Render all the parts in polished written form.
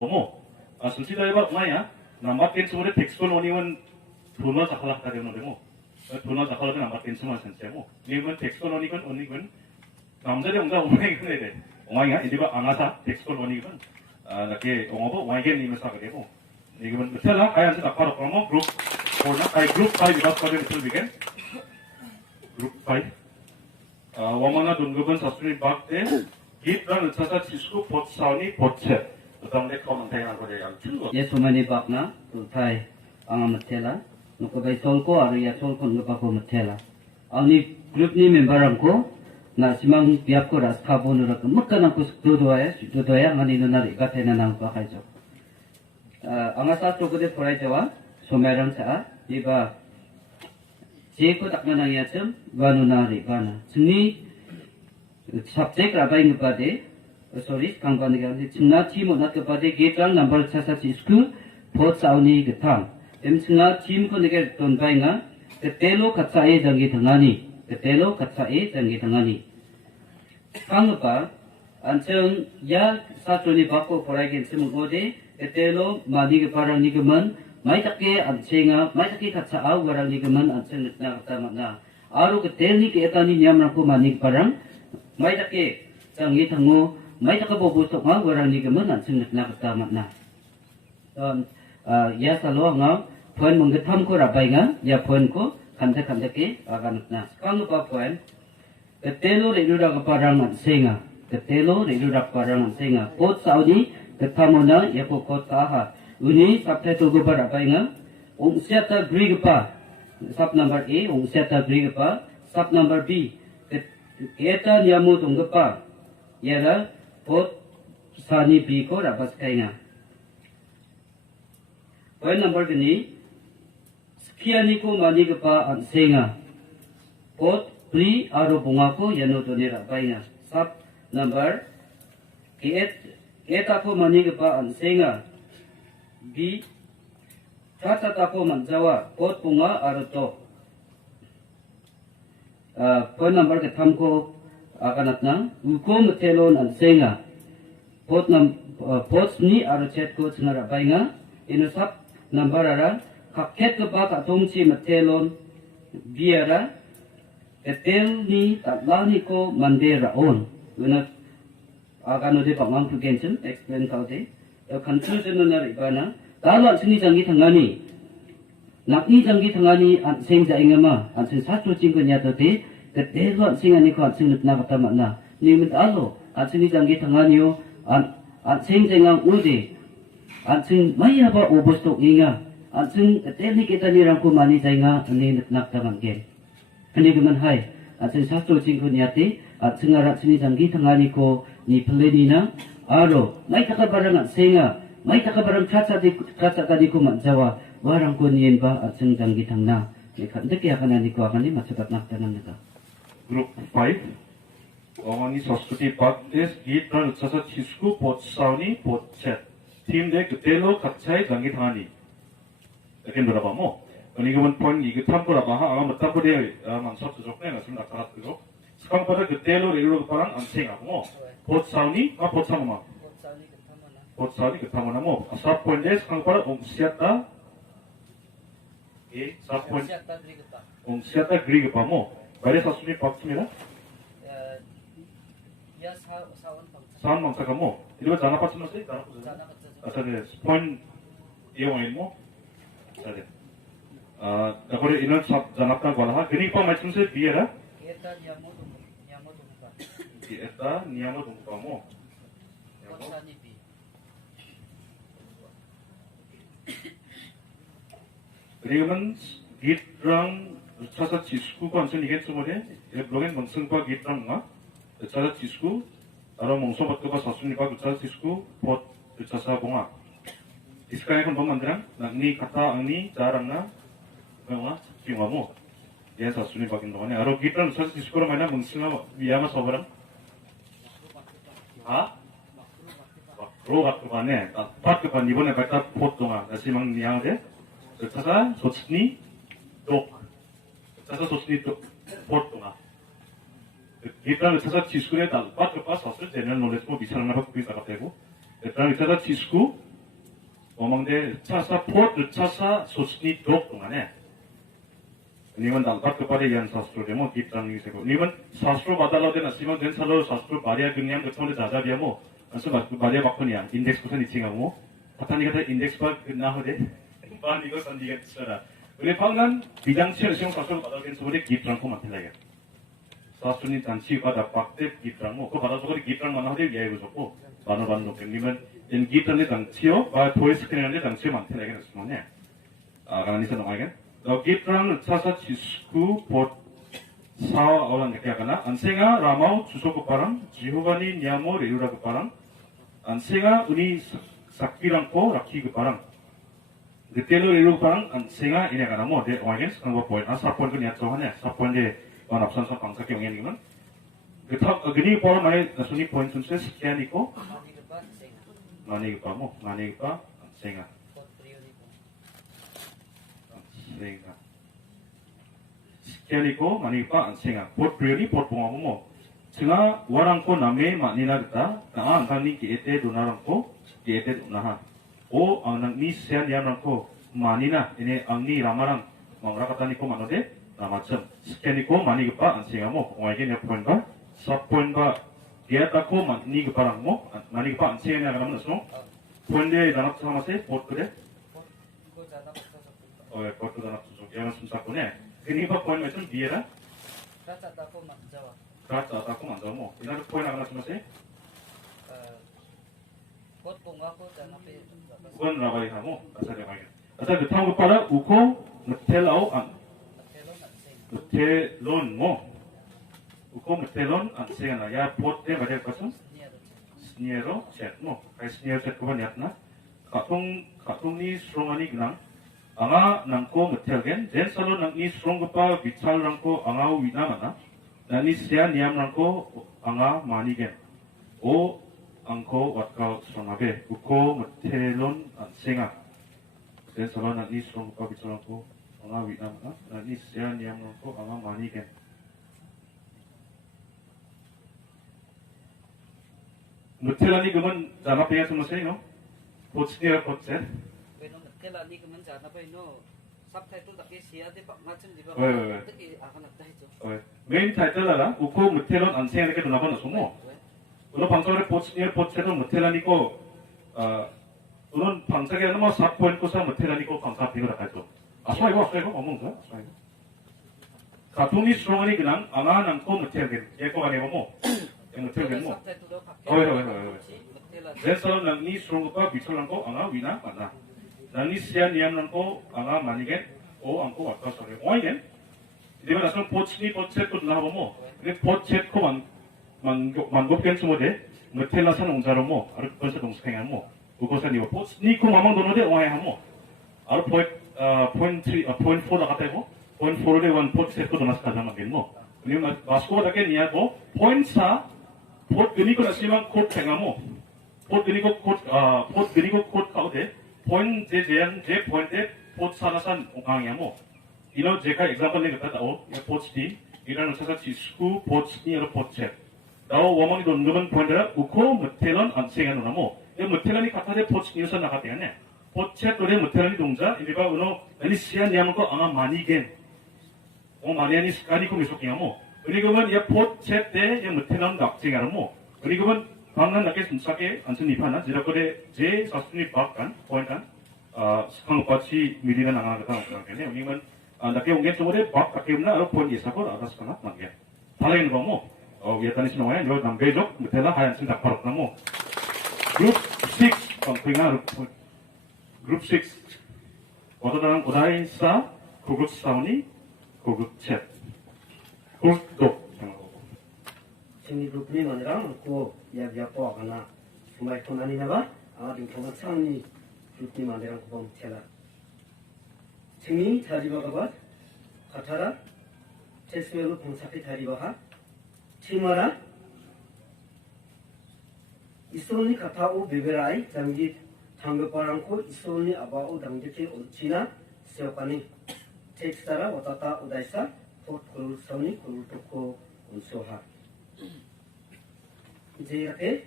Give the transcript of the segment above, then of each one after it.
뭐, 순치다이바 마야 남바 켄스모레 텍스콜 오니원 도너 자칼라 가데노데 뭐 도너 자칼라데 남바 켄스마 센세모 니건 텍스콜 오니건 남자데 온가 오마이건데 오마이야 이디바 앙아사 텍스콜 오니건 나게 옹어보 와이겐 니메사 가데모 니건 베텔라 아얀스 다파로 프로모 그룹 फोरना आई ग्रुप 5 विभाग पर मिसल बिगेन ग्रुप 5 वमना दुनगबन सस्त्री बाग ते गीत रन छसा चिस्कु पोटसावनी पोटसे तमले कमन थायना गरे याम चिंगो ये सुमनी बापना तुथाय आंगा मथेला नुको बै सोलको आरो या सोलको नुपाको मथेला आंनि ग्रुपनि मेम्बारंको नासिमां बियाबको रासखाबो नुरक मक्कानांको दुदोया मानि नुनारि गाथायना नांगो खायजो आंगा सास्त्रकोदे फरायजवा सोमेरं सा इबा जेको takmanangyatum wanunari bana sini subject rabai ngupade sorry kangbanega chingna team onat ngupade getrang number chasa chisku pot sauni getham em chingna team ko nege tonbainga ketelo katsae jangi thangani ketelo katsae jangi thangani kangpa ancheng ya satroni bako poraigen simugode ketelo mani geparang nigeman mai takke ancenga mai takke katsa au garang nigeman anceng na katama aru ke telni ke etani nyamrang ko manik parang mai takke jangi thango mai takka bobo sok ma garang nigeman anceng na katama na ya salo nga phone monggatham ko rabai nga ya phone ko khamja ke agan na kang pa phone ke telo re dura ka parang ancenga ke telo re dura parang ancenga pot saudi ke thamona ya ko kota ha uni subtitle ko para painga ungsiata grigpa sub number A ungsiata grigpa sub number B eta niamu tungpa yara pot sani B ko rabas kainga point number gini skiani ko mani gpa ansenga pot pri aro bunga ko yano to ni rabainga sub number eta ko mani gpa ansenga B kata tapo manjawa pot bunga aruto phone number ke thamko akanatna uko mtelon ansenga pot ni aru chat ko chngara bainga inu sub number ara kakket ke ba ka tongchi mtelon biara etel ni tatlani ko mandera on una akanode pamang pugenchen explain kaude conclusion na ibana dalo sini jangi thangani nakni jangi thangani anseng jaingama anseng satro chingkonya tote ke delo singani ko anseng nutna katama na nimit alo anseni jangi thanganio anseng jengang ude anseng maya ba obostok inga anseng telni ketani rangko mani jainga ani nutna katama gen ani guman hai anseng satro chingkonya te anseng ara sini jangi thangani ko ni pleni na aro mai taka barang senga mai taka barang kaca tadi ko manjawa barang ko nien ba atseng jangi thangna ni khande ke akanani ko akani machatat naktanan naka group 5 어머니 서스쿠티 박데스 기트런 우차서 치스쿠 potsauni potset 팀 데 그때로 각차의 장기 당하니 이렇게 놀아봐 뭐 이거는 폰 이거 탐보라 봐 아마 못탐보래 망석 주족네 가슴 나타났고 스강보다 그때로 레로로 파랑 안생하고 뭐 potsauni potsam마 potsauni 그타모나 뭐 사 포인트 스강보다 옹시았다 예 사 포인트 옹시았다 그리고 봐 뭐 말에 사수니 박습니다 ya sawan bangsa kamu itu kan jana pasal nasi jana pasal asal point yang mo asal kalau ini sab jana apa gula gini apa macam se biar eta niamu tunggu kamu 그리고는 기트랑 차사 지스쿠가 안선 이게 뭐래 블로겐 방송과 기트랑가 차사 지스쿠 아로 몽소바트가 사수니까 차사 지스쿠 봇 차사 봉아 디스카에 건 범만드랑 낙니 카타 앙니 자랑나 뭐가 징어모 예 사수니 바뀐 동안에 아로 기트랑 차사 지스쿠로 만나 몽승아 위아마 서버랑 아 로가 그만에 파트 반 이번에 갔다 포동아 다시 막 미안하대 차사 소츠니 독 차사 소츠니 독 포동아 기타는 차사 치스쿠에 다 파트 파 사슬 제너럴 노레지 뭐 비상나 바꾸기 나가되고 일단 차사 치스쿠 어멍대 차사 포트 차사 소스니 독 동안에 님은 남pak kepada yang sastro demo kita nih sego. 님은 sastro badalo dena siman den salo sastro baria 그냥 ketemu 자자 비하모. 그래서 baria bakpun이야. 인덱스 부선 이칭하고. 같은 이가 인덱스 바 나하데. 반 이거 산디가 쓰라. 우리 방난 비장치를 시험 sastro badalo den 소리 기프랑고 만들라게. sastro니 단치가 다 박대 기프랑고. 그 받아서 그 기프랑 만하데 예고 좋고. 바노반 녹님은 인 기프랑의 단치요. 바 토이스크린의 단치 만들라게 했으면네. 아, 가니서 나가게. Giprang sasa cisku pot sawa orang kekakana ansenga ramau suso keparang Jehovani nyamo reura keparang ansenga uni sakirangko raki keparang getelo reura keparang ansenga ini kana mo de oagen sekarang poin asa poin kan nyat sohannya sa poin de wan absan sa pangsa ke ongen ngiman getap geni poin mai nasuni poin sunse sekian iko mani kepa ansenga Senga. Sekianiko manipa senga. Pot priori pot pongamu. Senga warangko name maknina kita. Na angkani kiete donarangko kiete donaha. O ang ni sian yamrangko manina ini angni ramarang mangrakatani ko manode ramacem. Sekianiko manipa sengamu. Oagen ya poin ba. Sa poin ba dia tako mani keparangmu manipa senga na kanamu naso. Poin de danak sama se pot kede. Porto dalam susuk yang susahnya. Ini apa poin macam dia lah? Kata aku manjawa. Kata aku manjawa. Ini ada poin apa semua sih? Pot bunga pot dan apa? Bukan rabai kamu, asal dia bagian. Asal kita tahu kepada uko metelau an. Metelon mo. Uko metelon an sehingga ya pot dia baca pasang. Sniero set mo. Kayak sniero set kau niat na. Katung ni serongani genang. Anga nangko metelgen, jen salo nang ni strongpa bical rangko anga wina mana, nani sia niam rangko anga manigen. O angko watkau strongabe, uko metelon senga. Jen salo nang ni strongpa bical rangko anga wina mana, nani sia niam rangko anga manigen. Metelani gemen jana pengen semua sih no, potnya potset. Kela ni kemen jana pa ino subtitle tak siya di pak macam di ba 왜. akan nagdahito 메인 타이틀라라 우코 무텔론 안생에 이렇게 도나번 어서모 우리 방송에 포츠니에 포츠도 무텔라니고 우리 방송에 너무 사포인 코사 무텔라니고 방사 비거라 가죠 아사이고 어뭔가 아사이고 가통이 수롱하니 그냥 아마 남고 무텔게 예고 아니고 뭐 무텔게 뭐 subtitle pakai 그래서 남니 수롱과 비철랑고 아마 위나 만나 nani sian niam nangko anga manigen o angko wakka sore oigen diba nasun potni potset ko na mo ne potset ko mangopken sumode metela san ungzaro mo aru konsa dongskeng mo ukosa ni potni ko mamang donode oai hamo aru point 4 nakatay mo point 4 de one potset ko donas kaza magen mo ni masko dake niya ko point sa pot gini ko nasimang kot tengamo pot gini ko kot kaode point 제 포인트 포트 사나산 옹강이야모 이런 제가 example 내겠다 오 포트디 이라는 사사치 스쿠 포트니로 포트 나오 워먼이 돈는 포인트라 우코 무텔런 안생하는 나모 이 무텔런이 같아데 포트니에서 나갔대네 포트 또래 무텔런이 동자 이리가 우노 아니시안 야모고 아마 마니겐 오 마니아니 스카리코 미소키야모 그리고는 이 포트 때이 무텔런 낙쟁하모 그리고는 방난 나게 순삭에 안순 이파나 지라거래 제 사순이 박간 포인트한 상업같이 미리는 나가겠다 그러겠네 여기는 나게 온게 저번에 박 가게나 알아 포인트 예사고 알았으나 나게 달라있는 거뭐 위에다니 신호야 요 남배적 밑에다 하얀 신다 바로 나뭐 그룹 6 방송이나 그룹 6 어떠다는 오다이사 고급 사우니 고급 챗 고급 Sini grup ni mandirang ko ya po kana sumai tonani naba adim thoga changni grup ni mandirang ko bom chela sini thariba kabat khathara teswelu phongsapi thariba ha chimara isolni khathao beberai jangi thangparangko isolni abao dangjeke onchina seokani tekstara watata udaisa pot kulul sauni kulul toko unsoha Jake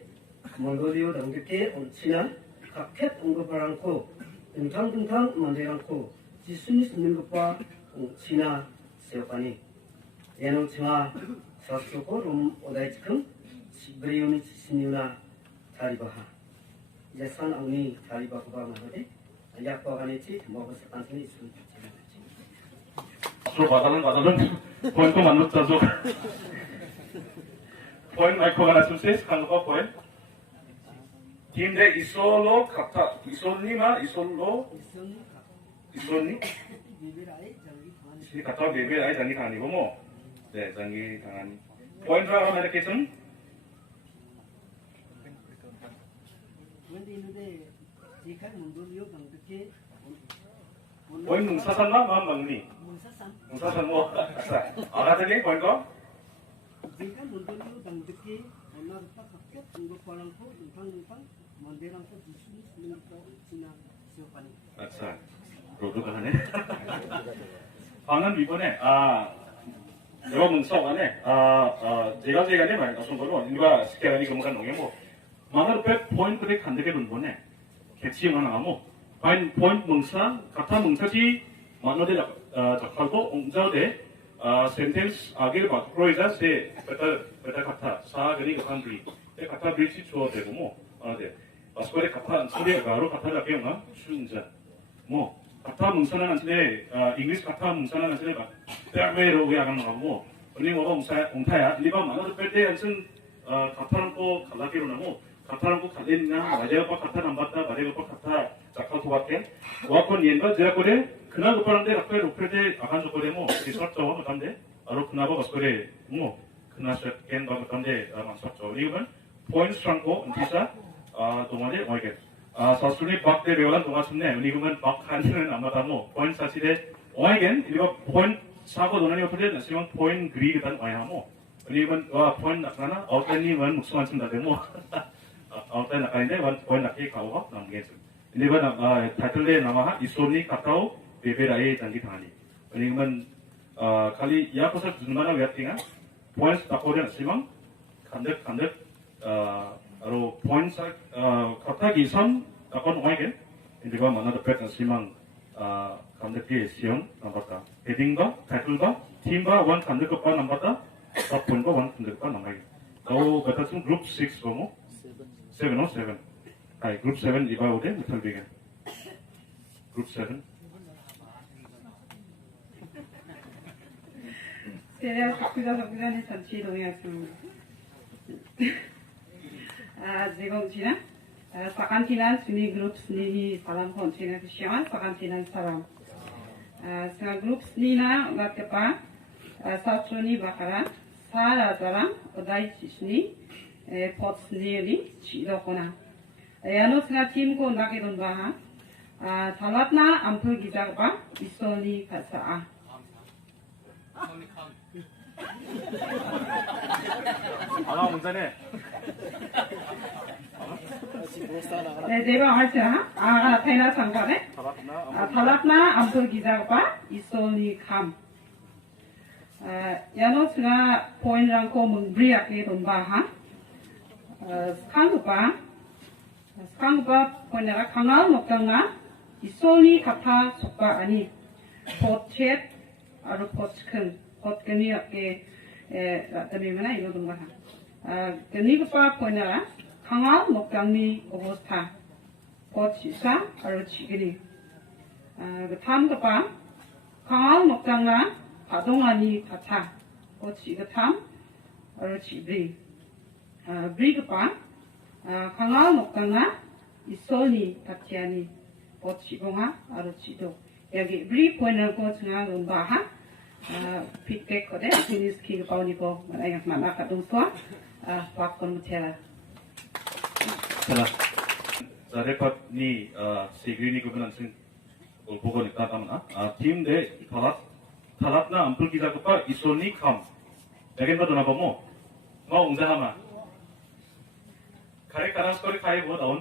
Mongolio Dangke on China 각켓 언급하랑코 등탕등탕 만들랑코 지순이 쓰는 것과 지나 세워가니 얘는 정아 사수고 롬 오다이츠금 시브리오니 지신유나 자리바하 예산 앙니 자리바하가 말하되 약과간이지 먹어서 안성이 있으면 주로 바다는 포인트 만들자죠. 포인트 마이크가 나중에 스칸과 포인트 팀 내 이솔로 같아 이솔니마 이솔로 이솔니 이 같아 베베 아이 장기 당하니고 뭐 네 장기 당하니 포인트라고 하면 이렇게 좀 poin mungsasan lah mam bangni mungsasan mo aga tadi poin ko jika munduryo dangdeki onar ta kakket tunggu parangko tentang manderangko disuni semeniko cina siopani अच्छा रोड का है 방은 이번에 내가 문서관에 제가 많이 가서 거로 누가 스케일이 그만한 농이고 만화로 백 포인트를 간다게 돈 보내 개치만 하고 poin mungsa kata mungsaji manode jakhalko ongjade sentence agir bakroiza se beta kata sa gani katan bri e kata bri si chuo de mo ade baskore kata so리 garu kata lage nga sunja mo kata mungsa나 nanne english kata mungsa나 nanne ba termero ge agan mo ni mo mungsa ong타야 liba manode pede ansun kata랑 거 갈라기로 나고 kata랑 거 갈리냐 맞아요 바 kata 남봤다 말해요 바 kata 작가 도박해 와건 yen가 제가 그래 그나 그파는데 앞에 로프레데 아간 저거래모 리서처 그런데 아로 그나버 거스거래 뭐 그나 셋겐 바 그런데 만서처 이건 포인트 스트랑고 인티사 동아리 어이게 사수리 박대 배우란 동아순네 이거는 박한지는 아마다모 포인트 사실에 어이겐 이거 포인트 사고 도나니 어떻게 나시면 포인트 그리기단 어이하모 이건 와 포인트 나타나 어떤님은 목숨 쓴다 데모 어떤 나가는데 포인트 나게 가고 남게죠 ini kan title dia nama Isoni Katau Beberai Janji Thani. Ini kan kali ya pasal jumlah lihat tinggal points takoran simang kandak aro points kata gisan takon orang kan. Ini kan mana dapat simang kandak ke siang nampak heading ba title ba team ba one kandak apa nampak top point ba one kandak apa nampak. Kau kata sum group 6 kamu 7. Hi, group 7 iba udah betul begini. Group 7. Saya 국가적으로는 전체 동의했습니다. 제공지나 사간티난 순위 그룹 순위 사람 kontinan siang sagantinan salam. Sa group sunina gatpa satroni bakara sara dalam odai sini pot sunili chidokona. Yano sena tim ko nake don baha salatna ampul gijak ba isoni kasa 아마 문제네. 네, 제가 할자 페나 상관에 사latna ampul gijak ba isoni kam yano sena point rangko mungbriake don baha kangupa Skangba poinera kangal nokanga isoni kata sokba ani potchet aru potken potkeni ake ratami mana ilo dungba geni gapa poinera kangal nokangni obostha potchisa aru chigini gatam gapa kangal nokanga padongani kata potchi gatam aru chibri bri gapa 강화 목강아 이소니 타티아니 보치봉아 아르치도 여기 브리 포인트 거 중앙 음바하 피켓 거데 피니스키 바우니고 만약 만나가 동서 박건 무테라 자레팟니 시그리니 그분은 보고 있다 담나 팀대 탈락나 암풀 기자급과 이소니 캄 여긴 봐도 나보모 뭐 웅자하마 Kare kanan skor kaya buat tahun.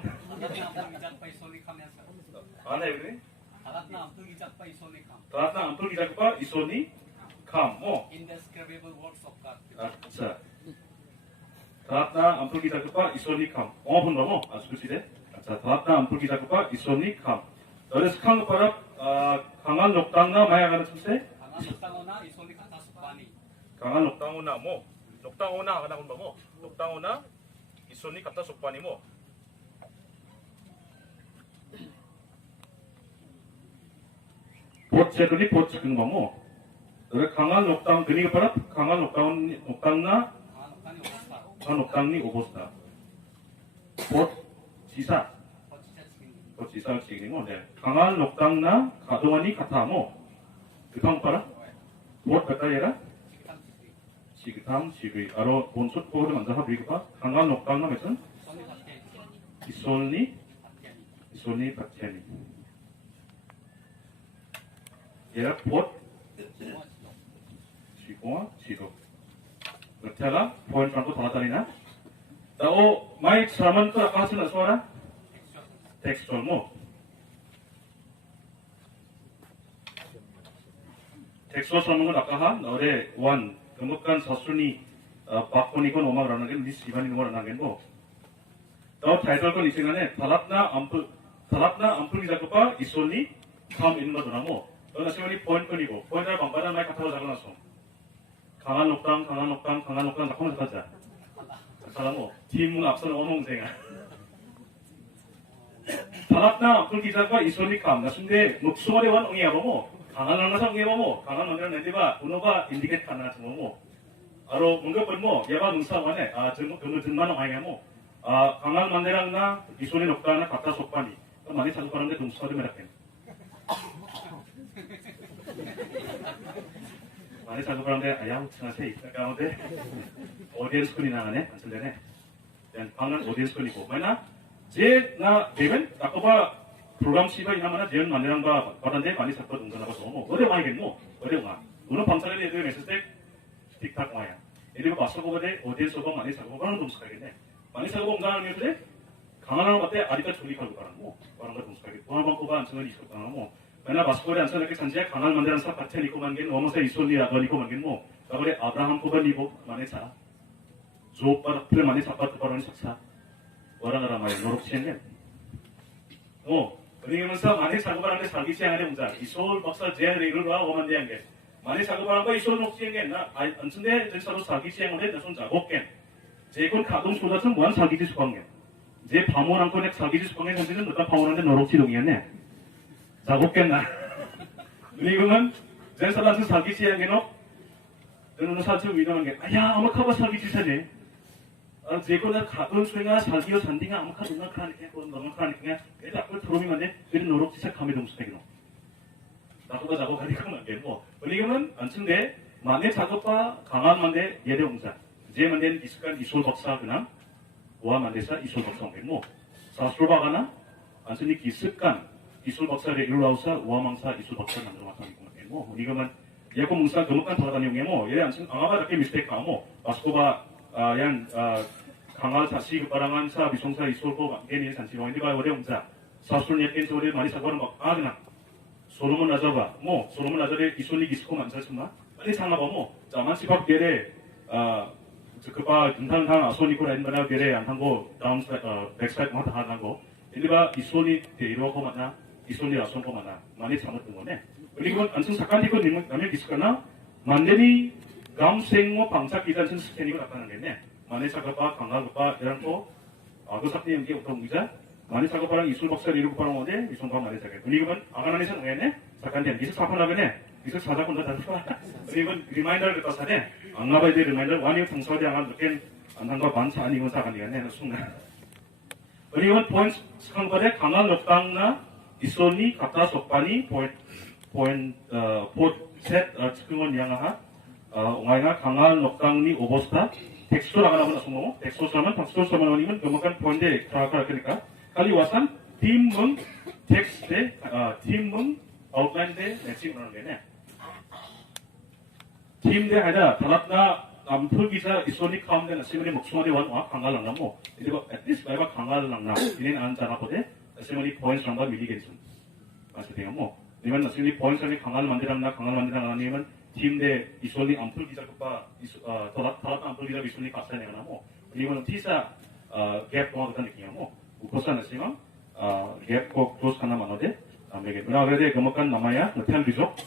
Mana ini? Talatna ampul gijak pa isoni kam. Mo. Indescribable words of God. अच्छा. Talatna ampul gijak pa isoni kam. Oh pun dong mo. Asal sih deh. अच्छा. 자, 다락나 안풀기 작업과 이소니 감. 너를 스칸 거라 강한 녹당나 마야가는 춤세? Ang Tangona is only kata Supani. 강한 녹당오나 뭐 녹당오나 하나 건 뭐? 녹당오나 이소니 갖다 속반이 뭐? 보체들이 보체근 뭐? 너를 강한 녹당 그니가 봐라 강한 녹당나 Ang Tani Osta. 강한 녹당니 오보스다. 보 지사 Pagsiset skin. 보 지사 지기는 뭐? 네. 강한 녹당나 가동하니 같아 뭐? 그탕 봐라 보 갖다 얘라 Sikitam sisi. 지그탐 지그 아로 본첫 보를 먼저 하비고파 강한 녹당나 몇은 Soni Patken. 이솔니 Patken. 이솔니 박체니 얘라 보 Semua silo. 지고와 지도 그렇다가 포인트 안고 돌아다니나 나오 마이크 사만 또 아까 하시는 소라 텍스트얼 뭐 텍스트얼 써는 건 아까 한 너의 원 금극간 서순이 박보니건 오마라는 게 리스 기반이 넘어라는 게 뭐. 너 타이틀 건 이시간에 달랍나 암풀 기자급과 이솔니 감 있는 거도 나고 너나 시간이 포인트이고 포인트를 방바다 마이 카타로 잡아놨어. 강한 녹당 작품을 가자. 사람뭐 팀문 앞서는 어몽생아. 달랍나 암풀 기자과 이솔니 감 나순데 목수머리 원 엉이야 보고 강한 얼마서 엉이야 보고 강한 언제는 내디바 운호가 인디게트 하나 좀 뭐. 아로 뭔가 뭐 예바 능사관에 정말 그물 듣만 엉이야 뭐. 강한 만대랑나 이솔니 녹당나 갖다 속반이 많이 사주파는데 동수사도 매력해. 많이 사주파는데 아야 우측하세 가운데 오디언스 꾼이 나가네 안쓸래네. 방은 오디언스 꾼이고 뭐나 제나 대변 아까봐 프로그램 시바 이나마나 제연 만대랑 바 받았는데 많이 샀거 동전하고 뭐 어디 와이겠노 어디 와 오늘 밤사람이 애들 메시지 때 틱탁 와야 이리고 맞서보거든 오디언스 가 많이 사고 그러는 동수가겠네. 많이 사고 공간을 위해서 강한하는 것 같아 아리가 조리하고 가는 거 그런 거 동수가겠 보나방코가 안성을 있었다는 뭐 맨날 마스코리 안성 이렇게 산지에 강한 만대랑 사 같은 이고 만겐 너무세 이솔리야 너 이고 만겐 뭐 나그래 아브라함 코가 니고 많이 사 조빠라 필 많이 사빠트 바라니 saksa orang-orang lain norok siangnya ini masa 많이 사고 바라는데 살기 시작하네 문자 이솔 박사 제 레이를 와 오만 대한게 많이 사고 바라는 거 이솔 녹 시행게 나 안순데 전사로 살기 시작하는데 나손 작업게 제건 가동 소다선 무한 살기지 수광게 제 파모랑 거nek 살기지 수광게 현재는 너가 파모는데 노록지 동이었네 작업겠나 이거는 제 사람들 살기 시작하는 너는 사실 위험한 게 아야 아마 커버 살기지 사지 제거나 가동 수행아 살기요 산딩아 아마 카드 능력하니까 그건 능력하니까 내가 앞으로 들어오면 돼 그런 노록지 색 감이 동수되기노 나도가 작업하니까 안 되고 이거는 안친데 만내 작업과 강한 만내 예대 공사 제 만내는 이스간 이솔 박사 그냥 와 만대사 이솔 박사 뭐 사스로바가나 안친이 기습간 이솔 박사를 일로라우사 우아망사 이솔 박사 만들어 왔다는 뭐 이거는 예고 뭉사 금옥간 돌아다니는 뭐 얘 안친 아마바 작게 미스테이크 뭐 마스코바 양 강화 자시 바랑한 사 미송사 이솔고 만개니 산치로 인디가 어려 공사 사술 예겐 소리 많이 사고는 막 그냥 소로몬 나자바 뭐 소로몬 나자레 이솔리 기스코 만사스마 빨리 상하바 뭐 자만 시밥 게레 그바 등탕탕 아소니코라 인바나 게레 안 한고 다운 백사이드 뭐 다 하는 거 인디가 이솔리 데이로고 만나 이솔리 아소고 만나 많이 잘못된 거네 그리고 안승 사카니코 님은 남의 기스카나 만데니 감생모 방사 기단선 스캔이고 나타나는 게네 만에 사과바 강화급바 이런 거 아그삭대 연기 어떤 의자 많이 사과바랑 이술 박사 이루고 바랑 어제 이송바 많이 사게 그리고는 아가나니서 응했네 사간데 이서 사파나베네 이서 사자군다 다르파 그리고 리마인더를 갖다 사네 안나바이데 리마인더 완이 통서대 안한 느낀 안한과 반차 아니고 사간디가네 순간 그리고 포인트 스칸바데 강한 녹당나 이솔니 갖다 속반이 포인트 셋 양아하 옹아이가 강한 녹당니 오버스타 텍스토 나가나보다 성공 텍스토 쓰면 텍스토 쓰면 그만큼 포인트 가라 그러니까 kali wasan timung 텍스트 timung 아웃라인데 넥싱하는 게네 팀대 하자 달랍나 남풀 기사 이소니 카운데나 시그니 목소리 원와 강가를 나모 이거 at 바이바 강가를 나나 이는 안 자나거든 시그니 포인트 상과 미리겐슨 맞으세요 뭐 니만 시그니 포인트에 강가를 만들었나 강가를 만들었나 아니면 팀대 이소니 암풀 기자 급바 달랍 암풀 기자 이소니 카스네 나모 이거는 티사 갭 동안 같은 느낌이야 뭐 우코사 나시면 gap ko close kana manode amege na gede gemukan namanya hotel resort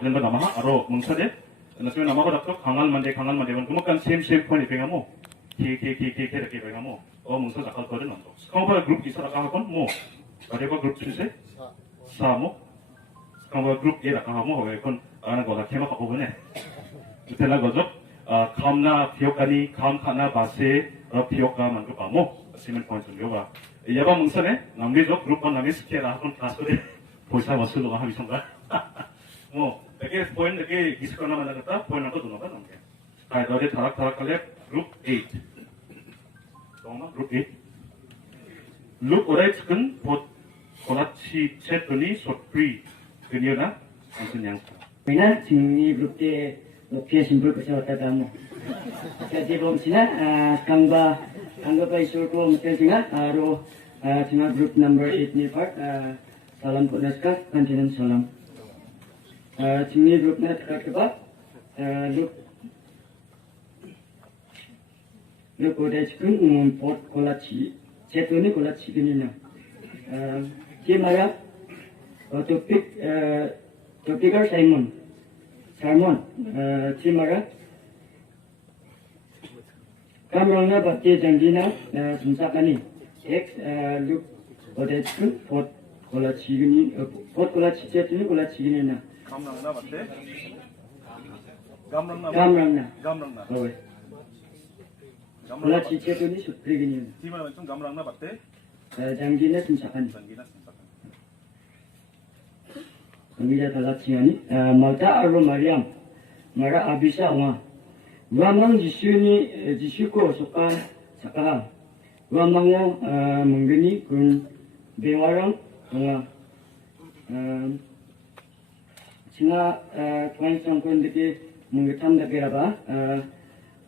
blender namaha aro mungsade nasme namago dakto kangal mande ban gemukan same point ipengamo ki reke ipengamo mungsa jakal koden nando skamba group isara kahakon mo adeba group sise samo skamba group e rakahamo kon ana gola kema kapobune utela gojok kamna 피오카니 감카나 바세 피오카 만고 바모 시멘 포인트 요가 야바 뭉선에 남게죠 그룹 반 남게 스케라 하건 가스데 보사 버슬로가 하비선가 뭐 되게 포인트 되게 기스거나 만나겠다 포인트 거 두노가 남게 아 너게 타락 칼레 그룹 8 동마 그룹 8 룩 오라이 측은 보 고라치 쳇더니 소프리 그니어나 무슨 양파 Mina sini grup te lokya simbol ko sa mo. Kasi bom sila kangba pa isur ko mtel singa aro singa group number 8 ni part salam ko naska kantinan salam. Sini group na takat ba look ko dai chikun pot kolachi chetoni kolachi gini na. Ki mara topic Simon, Chimara, Kamrona Batti Jangina, Sumsakani, X, look, what it's good, Port Colachigini, Port Colachigini, Colachigina. 감랑나 맞대? 감랑나 Gamrana, oh, Colachigini, Supregini, 팀은 좀 감랑나 맞대? Jangina Sumsakani. 전기나 생각한 Amida Talachingani, Malta Arro Mariam, Mara Abisa Wa, Ramang Jisuko Soka Saka, Ramango Mungani Kun Bewarang, Singa Point Sankun Diki Mungatam da Geraba,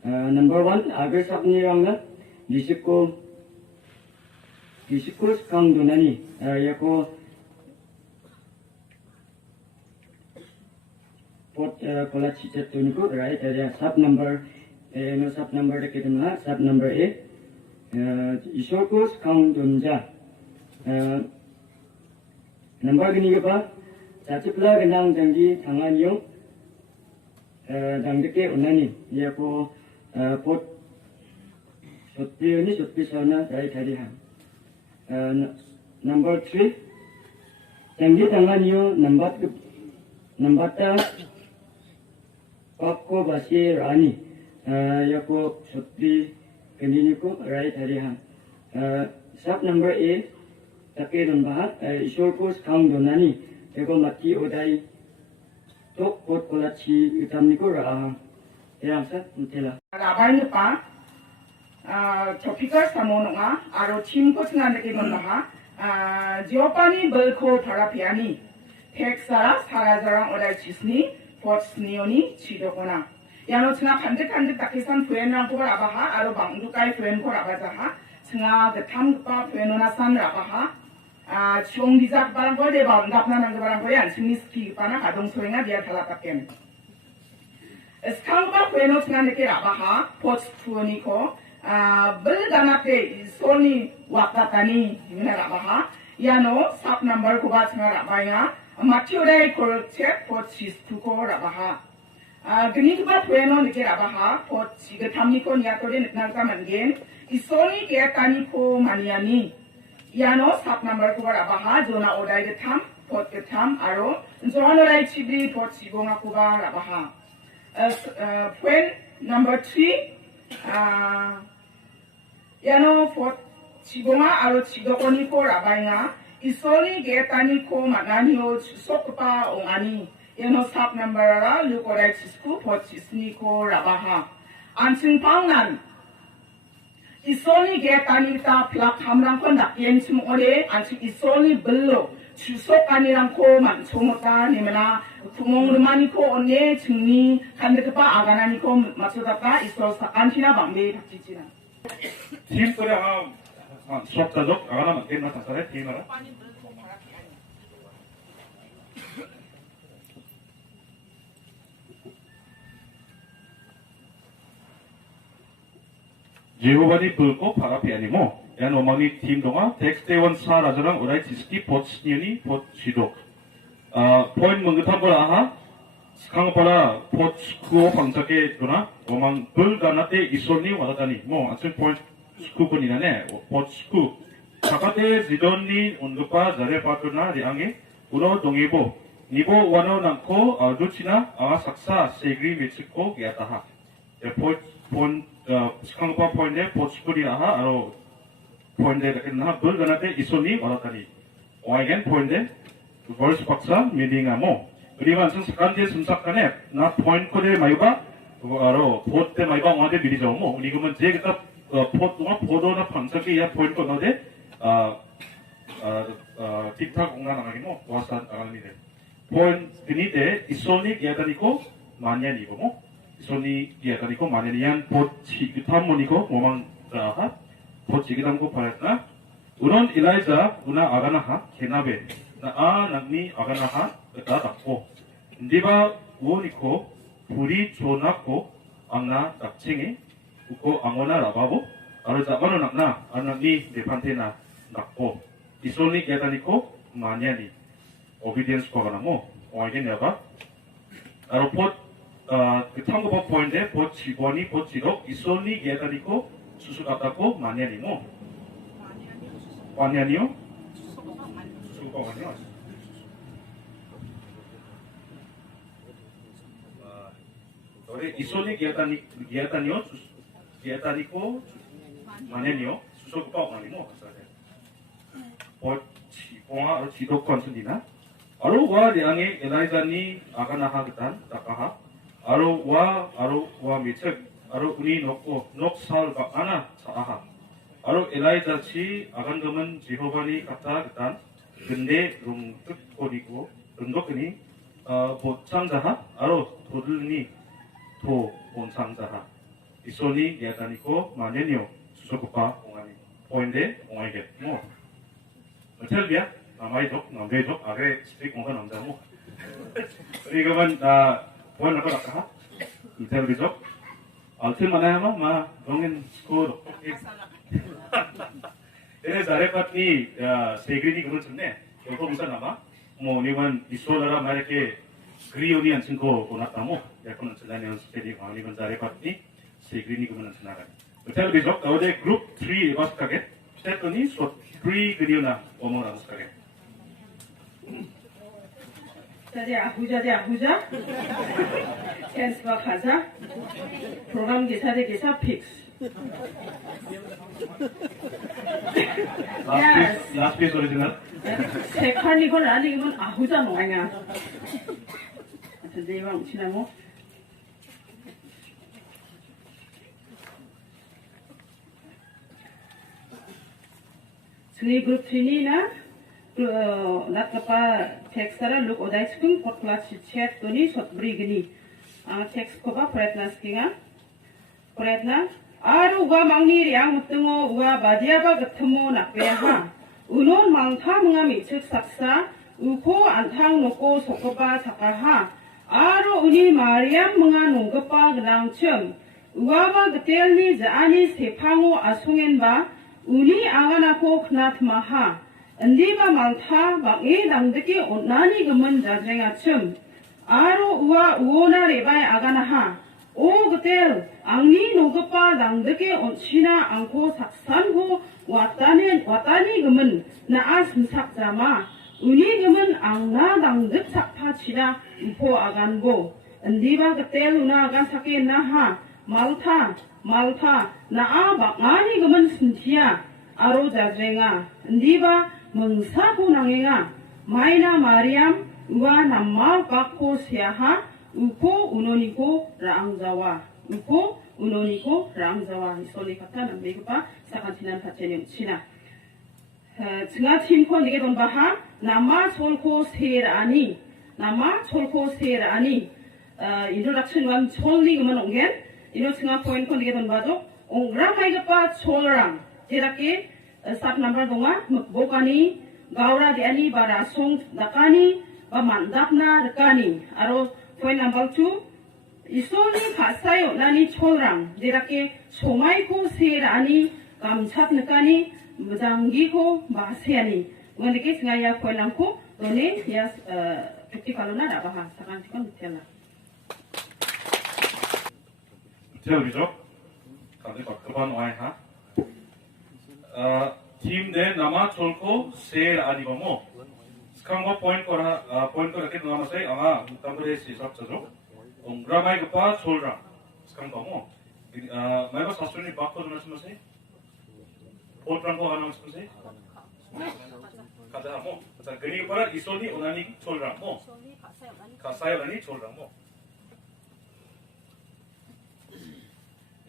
number 1, Agasapni Ranga, Jisuko Skang Donani, Yako. Pot kolachi chetuniku right ada sub number deke dimna sub number A isorko skang dunja number gini ba sachipla genang jangi tangan yung dangdeke unani yako pot sotpi sana right harihan number 3 jangi tangan yung number ta Pakko basi rani, yako sutri kaniniku right harihan. Sub number A, take don bahat, isorko skang donani, yako mati odai tok pot kolachi utamniku raahang. Yang sa mutila. Rabai pa, topikas tamononga, aro team ko tingan deke gondaha, Giopani belko parapiani, teksara 사라자랑 odai chisni. Potsnioni Chidokona. Yano Tinga Kandik Takisan Fuenang Kor Abaha, Aro Bandukai Fuen Kor Abazaha, Tinga the Tampa Fuenona San Rabaha, Chung Dizak Barango de Bandapna and the Barangoyan, Siniski Pana, Adon Swinga, the Atalataken. Skanga Fueno Tinga Abaha, Pots Tuonico, Bildanate, Sony Wakatani, Yunarabaha, Yano, sub number Kubatna Rabaya. Mature korcek pot sistuko rabaha. Gini kuba pueno nike rabaha pot sigatamni ko niyatore nagta mangen. Isoni kaya tani ko maniani. Yano sub number kuba rabaha zona odai getam pot getam aro. Zona odai chibri pot sibonga kuba rabaha. Puen number 3. Yano pot sibonga aro chidokoni ko rabainga. Isoni getani ko maganyo sokpa ongani yano sub number ra lukorai chisku pot chisni ko rabaha ansin pangnan isoni getani ta plak hamrang ko nakyen chum ore ansin isoni bello chusokani rang ko man chomota nimena tumong rumani ko onne chungni kandekpa aganani ko matsudaka isol sakanchina bambe takchichina 팀 소리 수업자적 아가나 맞겠나 상사래 팀이라 제호바니 불고 바라피 아니모 Yan omani team donga text day one sa rajarang urai jiski pot sniani pot chidok. Point menggetam bola aha. Sekarang pada pot skuo pangsake dona omang bul ganate isoni wadatani. Mo action point sku ko ninane pot sku. Sakate zidoni ungpa zare patuna riange uno dongibo. Nibo wano nangko duchina saksa segri mechiko yataha. Point sekarang pada pointnya pot sku di aha aro pointnya kena bul ganate isoni wadatani. Oigen pointnya verse paksa meaning amo. 그리고 sakante sumsakane na point ko de maiba aro pot de maiba wade biri jaw mo ni gumen je kita pot 동안 포도나 방석이 야 point ko no de tiktak ongna nangani mo wasa nangani de point gini de isoni yadaniko manyani ko mo isoni yadaniko manyani yan pot chigitam moniko momang ha pot chigitam ko paratna unon Elijah una aganaha kenabe na nagni aganaha 다 닦고 니바 우오니코 불이 조나코 앙나 낙칭이 우코 앙오나 라바고 아르자바노 낙나 아나니 네판테나 낙고 이솔니 야다니코 마냐니 오비디언스 코가나모 와이게 내가 아로 그 탐구법 포인데 봇 직원이 봇 직업 이솔니 야다니코 수수 같다고 마냐니모 마냐니요 수수가 아니요 이손이 기아타니요 기아타니코 마네니요 수소가 아니고 봉아 지도 컨슨이나 아로와 리앙의 엘라이자니 아가나하기단 다카하 아로와 미책 아로 우니 놓고 녹살가 아나 사아하 아로 엘라이자치 아간금은 지호바니 같다기단 근데 롱뜻거리고 런덕그니 보창자하 아로 도들니 도 본상자하 이소니 야다니코 마네니오 수소쿠파 옹아니 포인데 옹아이게 뭐 텔비야 남아이족 남배족 아래 스틱 옹가 남자모 이거만 보안 나가 나가 이텔비족 알틀 만나야마 마 동인 스코르 얘네 자레파티 세그리니 그런 쳤네 결코 무슨 남아 뭐 니만 이소라라 말이렇게 그리오니 안 친코 오나타모 야코는 전화는 스테디 광이 건자레 파티 세그리니 그러면 전화가 호텔 비족 어제 그룹 3 와스카게 스테토니 소 3 그리오나 오모나 와스카게 jadi ahuja chance wa khaza program ke sa fix last piece original 세칸이 건 아니면 아후자 뭐냐 근데 이왕 지나고 seni grup ini na nak apa teks sara look odai skung pot class chat to ni sot brigini teks ko ba pratna skinga pratna aru uga mangni yang mutungo uga badiaba gatmo nakbeha unon mangtha mga michuk saksa uko antang noko sokoba sakaha aru uni mariam mga nungkapa gnangchum uwaba gatelni jaani sepango asungen uni anganako knat maha Ndiba mangtha bangi dangdeki onnani gemen jajengachum aro uwa uona rebai aganaha o getel angni nogapa dangdeki onchina angko saksanho watani gemen naas msakjama uni gemen angna dangdek sakpachina upo agango Ndiba getel una agan sake naha malta naa bangani gemen sintia aro jajenga Ndiba mengsaku nangenga maina Mariam uwa nama bakko siaha uko unoniko raangjawa isoli kata nambegupa sakantinan patjenim china tengah timko nige don baha nama cholko serani introduction wan cholni guman onggen ino tengah point ko nige don bado ongra maigapa cholrang jerake sub number donga bokani gaura diani bara song dakani ba mandapna rekani aro point number 2 isoli khasayo nani cholrang jerake somai ko serani kamchap nekani mujanggi ko bahasani ngon ke singa ya koilangko doni ya tukti kalona da bahas sakan tikon mutela 제 우리죠. 다들 막급한 와이하. 팀 내 남아 졸고 세일 아니고 뭐 스칸거 포인트 거라 포인트 이렇게 남아서 아마 담그레 시작 저죠. 옹그라마이 그파 졸라 스칸거 뭐 마이가 사수니 바꿔 주는 심으세요. 포트랑 거 하나 심으세요. 가자 뭐. 자 그리고 para 이소니 오나니 졸라 뭐. 가사요 아니 졸라 뭐.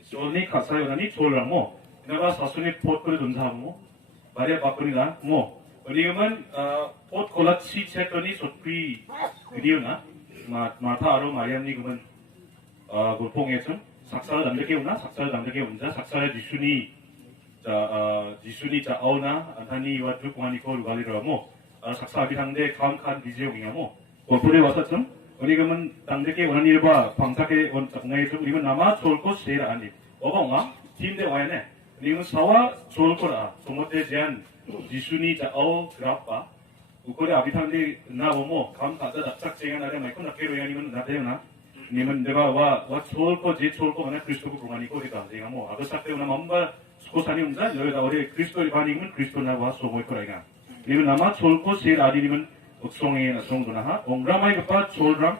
소니 가사요나니 졸라모 내가 사수니 포트를 둔사모 말에 바꾸니가 뭐 어디면 포트 콜라 치체더니 소프리 그리우나 마타 아로 마리암니 그러면 골봉에 좀 삭사를 남들게 오나 삭사를 남들게 온자 삭사의 지순이 자 아우나 안타니와 두공하니고 루가리라모 삭사하기 상대 감칸 비지용이냐모 골포에 와서 좀 우리 그러면 당대게 원하는 일과 방사계 원장에 좀 우리는 남아 좋을 것 제일 아니 어벙아 팀대 와야네 우리는 사와 좋을 거라 소모대 제한 지순이 자어 그라빠 우거리 아비탄데 나보모 감사다 답착제가 나래 마이콘 나케로 야니면 나대요나 님은 내가 와 좋을 거제 좋을 거 만에 그리스도고 공안이고 우리가 제가 뭐 아버사때우나 맘바 수고산이 온다 여기다 우리 그리스도의 반응은 그리스도나와 소모일 거라이가 님은 남아 좋을 것 제일 아니면 uk송에 나송도나 하 옹라마이 그파 졸람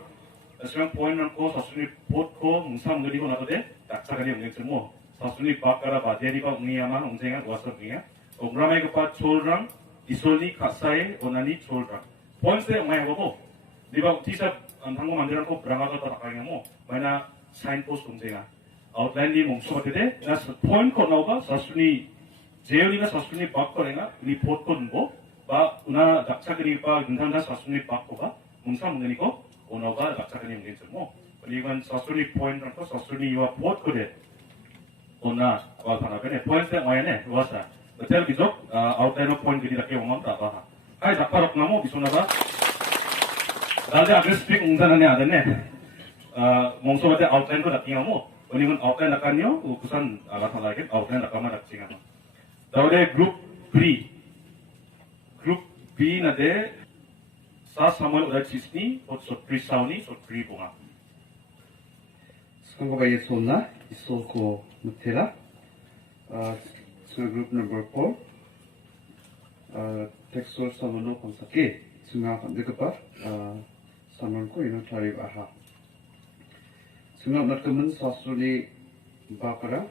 sekarang poin ko sasuni pot ko musam ngeri ko nakode daksa kali ongeng semua sasuni bakara baderi ko ngiyama ongjengan wasap ngiya ongramai kapa cholram isoli kasai onani cholram poin se mai ko diba tisa 당고 만드는 거 브랑가도 다 나가냐 뭐 마이나 사인 포스트 ongjengan outline ni mongso batede na point ko naoba sasuni 제어리가 sasuni bakkorenga ni pot ko nbo ba una daksa kali pa gunthanda sasuni bakko가 musam ngeri ko 오너가 낙차근이 문제죠. 뭐 이건 서술이 포인트고 서술이와 포트에 오나 와 하나변에 포인트 와야네 와사. 그때 비족 아웃라인어 포인트 이렇게 오면 다 하이 작파로 나무 비소나가 나한테 아그레스픽 웅산하네 아데네 몽소한테 아웃라인도 낙기하고 이건 아웃라인 낙간요 부산 아가타라게 아웃라인 낙간만 낙지가 다음에 그룹 B 나데 사 사무엘 오다 치스니 소프리 사우니 소프리 봉아 Sekarang kau sona isol ko mutera group number 4 textual samono pangsake sunga pandekapa samon ko ino tari aha sunga natkaman sasuni bakara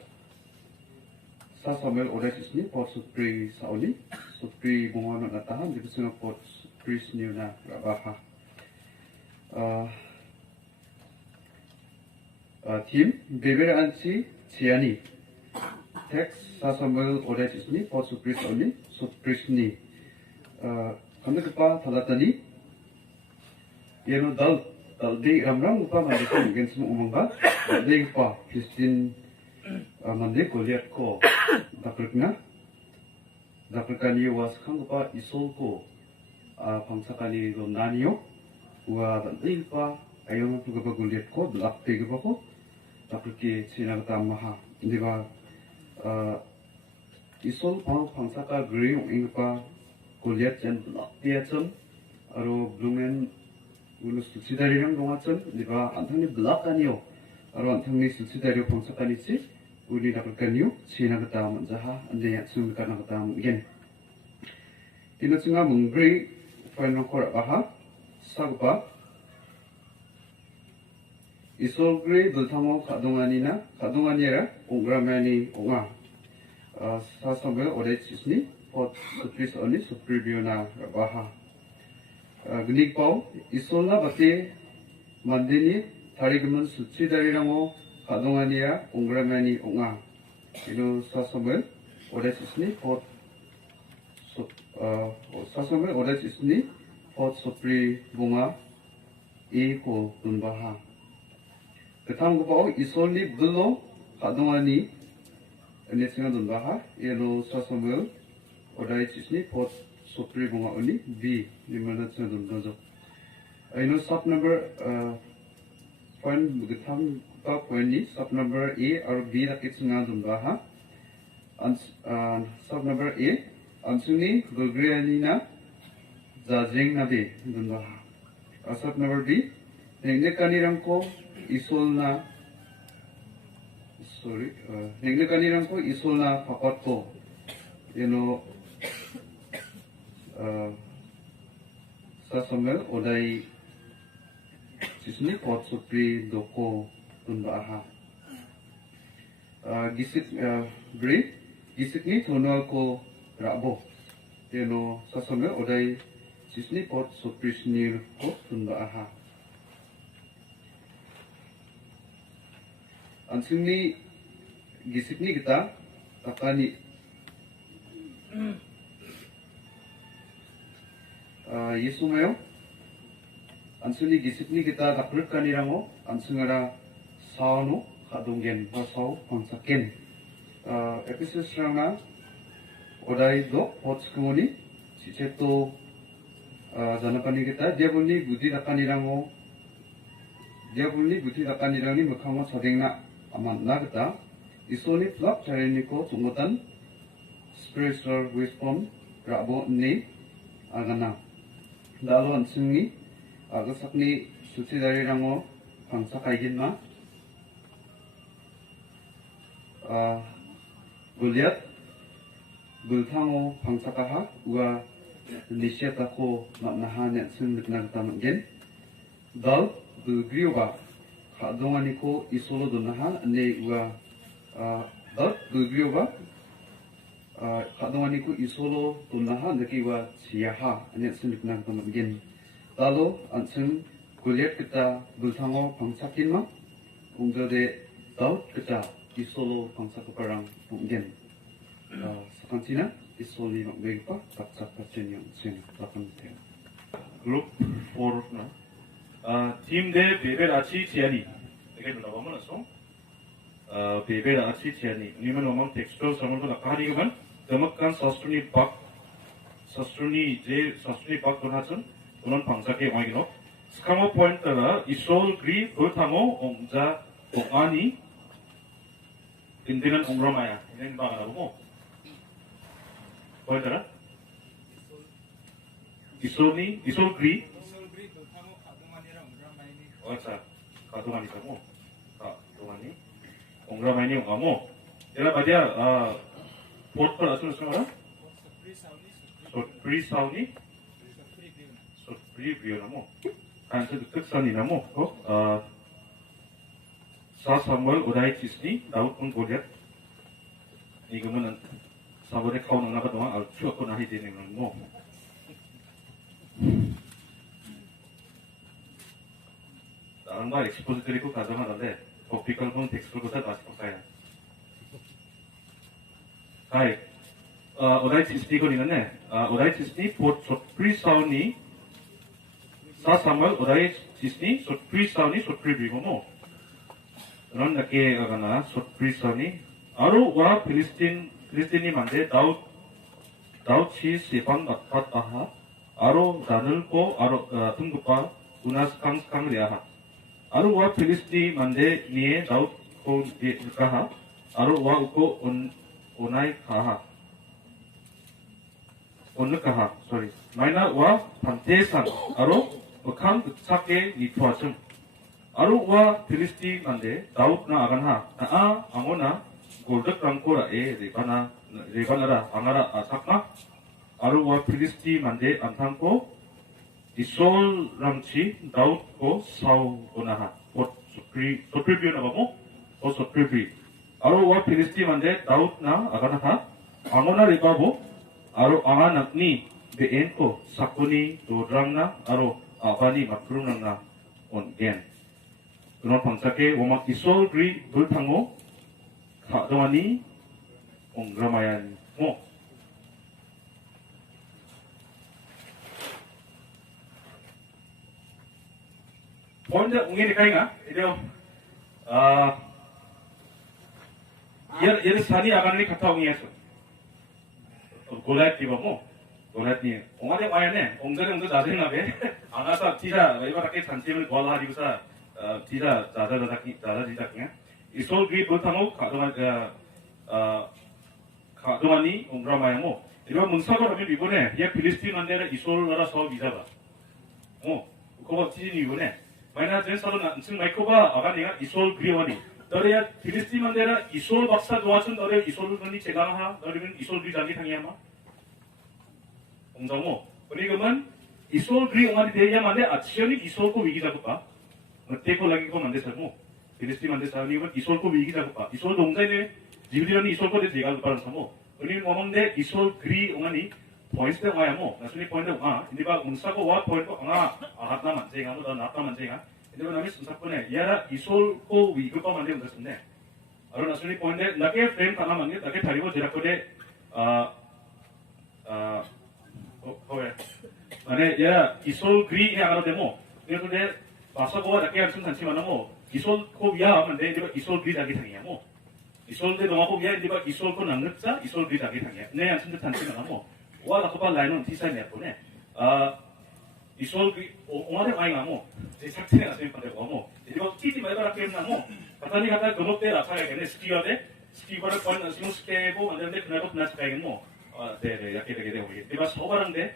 sa samuel oda chispni pot soprei sauli soprei bunga na natahan di sunga pot soprei sniuna rabaha team beber ansi ciani text sa samuel oda chispni pot soprei sauli soprei sni kami kepa talatani yano dal di ramram upa mandika mungkin semua umangka di upa Christine mandi Goliath ko dakrikani was kangpa isol ko pangsakani lo naniyo wa di upa ayon tu gapa Goliath ko blak te gapa ko dakriki sinagta maha di ba isol pangsaka gri ingpa Goliath jan blak te chon aro blumen uno subsidiary 동화점 네가 안탕니 블락 아니요 바로 안탕니 subsidiary 방석아니지 우리 나글까니요 지나갔다 먼저 하 안데 약속을 나갔다 이겐 디노츠가 뭉그리 파이널 코라 바하 사고바 이솔그리 돌타모 가동아니라 옹그라마니 옹아 사성을 오래 치스니 포 스트리스 언니 스프리비오나 바하 그니까 이솔나 바티 만드니 다리그문 수치다리랑오 가동하니야 옹그라마니 옹아 이로 사섬을 오래 쓰으니 곧 사섬을 오래 쓰으니 곧 소프리 봉아 이고 분바하 그 다음 거 이솔니 불로 가동하니 네스가 분바하 이로 사섬을 오래 쓰으니 곧 Supri bunga oni B di mana cenderung dojo. Ini sub number point begitam top point ni sub number A or B rakit sungai dumba ha. Sub number A Ansuni Bulgarianina Zajing Nabi Dunbaha. Asap number B. Nengne kanirangko isolna nengne kanirangko isolna pakatko. Sasamel odai sisni pot supri doko Dunbaha. Gisik bri gisik ni tonal ko rabo. Sasamel odai sisni pot supri snir ko Dunbaha. Ansungni gisipni kita takani Yesumayo ansuni gisipni kita takrut kanirango ansungara saano kadungen basau pangsaken episode rangna odai do potskumoni sicheto janapani kita dia bunni budi takanirango ni mukhango sadengna amanna kita isoni flap chareniko tungutan spiritual wisdom rabo ni agana dalo ansungni agasakni sucidariranggo pangsa kaiginma Goliath bulthango pangsakaha ua nisyatako maknaha netsung niknagta manggen dal bulgrioba kadonganiko isolo donaha ne ua dal bulgrioba kadonganiko isolo donaha naki ua siyaha netsung niknagta manggen dalo ansung Goliath kita bulthango pangsakinma ungdode dal kita isolo pangsakaparang manggen sakantina isoli makbegipa taksak pacen yang sing lapanten Group 4 na team de beber achi chiani 이게 뭐라고 하면 소 beber achi chiani 니만 오면 텍스트 상으로 나가리 그만 더먹간 사스트니 박 돈하선 돈은 방사계 와이노 스카모 포인트라 이솔 그리 볼타모 옹자 옹아니 인디는 옹로마야 이런 거 알아보고 뭐였더라? 이솔 그리 맞아 가동하니까고 가동하니 옹라마니 옹아모 얘가 말이야 보트를 아주 쓰면은 소프리 비오나모 간세 특선이나모 사사무엘 오다이 치스니 나우콘 고리앗 이거는 사본에 카운트 나가 동안 아주 추억고 나이 되는 거 다른 거 엑스포지터리고 가정하는데 토피컬 본 텍스트부터 다시 볼까요? 하이 오다이 치스니 거리는데 오다이 치스니 보 소프리 사우니 사사무엘 오다이 치스니 소프리 사우니 소프리 비고모 그런 게 아가나 소프리 사우니 아로와 필리스틴이 만데 다우치 세방 나타아하 아로 나늘고 아로 등급과 우나스캉스캉 레아하 아로와 필리스틴 만데 니에 다우코 가하 아로와 우코 오나이 가하 온느카하 sorry 마이나와 반테산 아로 칸 흑사케 니투아슴 아로와 필리스틴 만데 다우나 아간하 아모나 골드 깡코라 레바나라 앙아라 아삭나 아루와 필리스티 만데 안탕코 이솔 람치 다웃코 사우 오나하 소프리비오나가모 소프리비 아루와 필리스티 만데 다웃나 아가나하 앙오나 레바보 아루 앙아낙니 베엔코 사쿠니 도드랑나 아루 아바니 마크루낭나 온겐 그런 방사케 오막 이솔 그리 불탕고 가동하니 옹그라마야니 뭐 먼저 옹게니 카이가 이래요 얘를 산이 아가니 갔다 옹이했어 골라야 뛰고 뭐 골라야 뛰 옹아대 와야네 옹자령도 자생나게 아가사 티자 이바닥에 잔치를 골라하리고사 티자 자자지작이야 이솔 그리 불타모 가동하니 옹그라마야모 이거 뭉사고라면 이번에 얘 필리스틴 만데라 이솔라라 서 비자가 그거 지진 이번에 마이나 제 서로 난층 마이코바 아가니가 이솔 그리워니 너래야 필리스틴 만데라 이솔 박사 도와준 너래 이솔 건이 제가하 너래는 이솔 그리자기 당이야마 공정모 그리고만 이솔 그리워니 대야만데 아치언이 이솔고 위기자고봐 어때고 라기고 만데서모 필리스틴 만데서니면 이솔고 위기자고봐 이솔 동자이네 지브리언이 이솔고 대 제가 그빠는 서모 우리 ngomongde isol gri ongani points de wayamo nasuni point de hindi ba unsago wa point ko anga ahatna manjega mo da natna manjega hindi ba nami sunsapone yara isol ko wigo pa mande undasne aru nasuni point de nake frame kana mangi take tharibo jirako de hoye mane yara isol gri e agaro demo 이거 de basago nake arsun sanchi manamo isol ko ya mande hindi ba isol gri dagi thangiyamo 이솔데 동하고 위에 이제 이솔 거 남는자 이솔 그 자기 당해 내 안신도 단치가 나고 와가 소바 라인은 디사인 내보네 이솔 그 오마데 많이 가고 제 작전에 가서 이렇게 되고 이거 티티 말바라 게임나고 가다니 가다 그것때 나타나겠네 스키어를 권 신경 스케고 만드는데 그날도 그날 스카이겠노 네네 약게 되게 되고 내가 소바랑데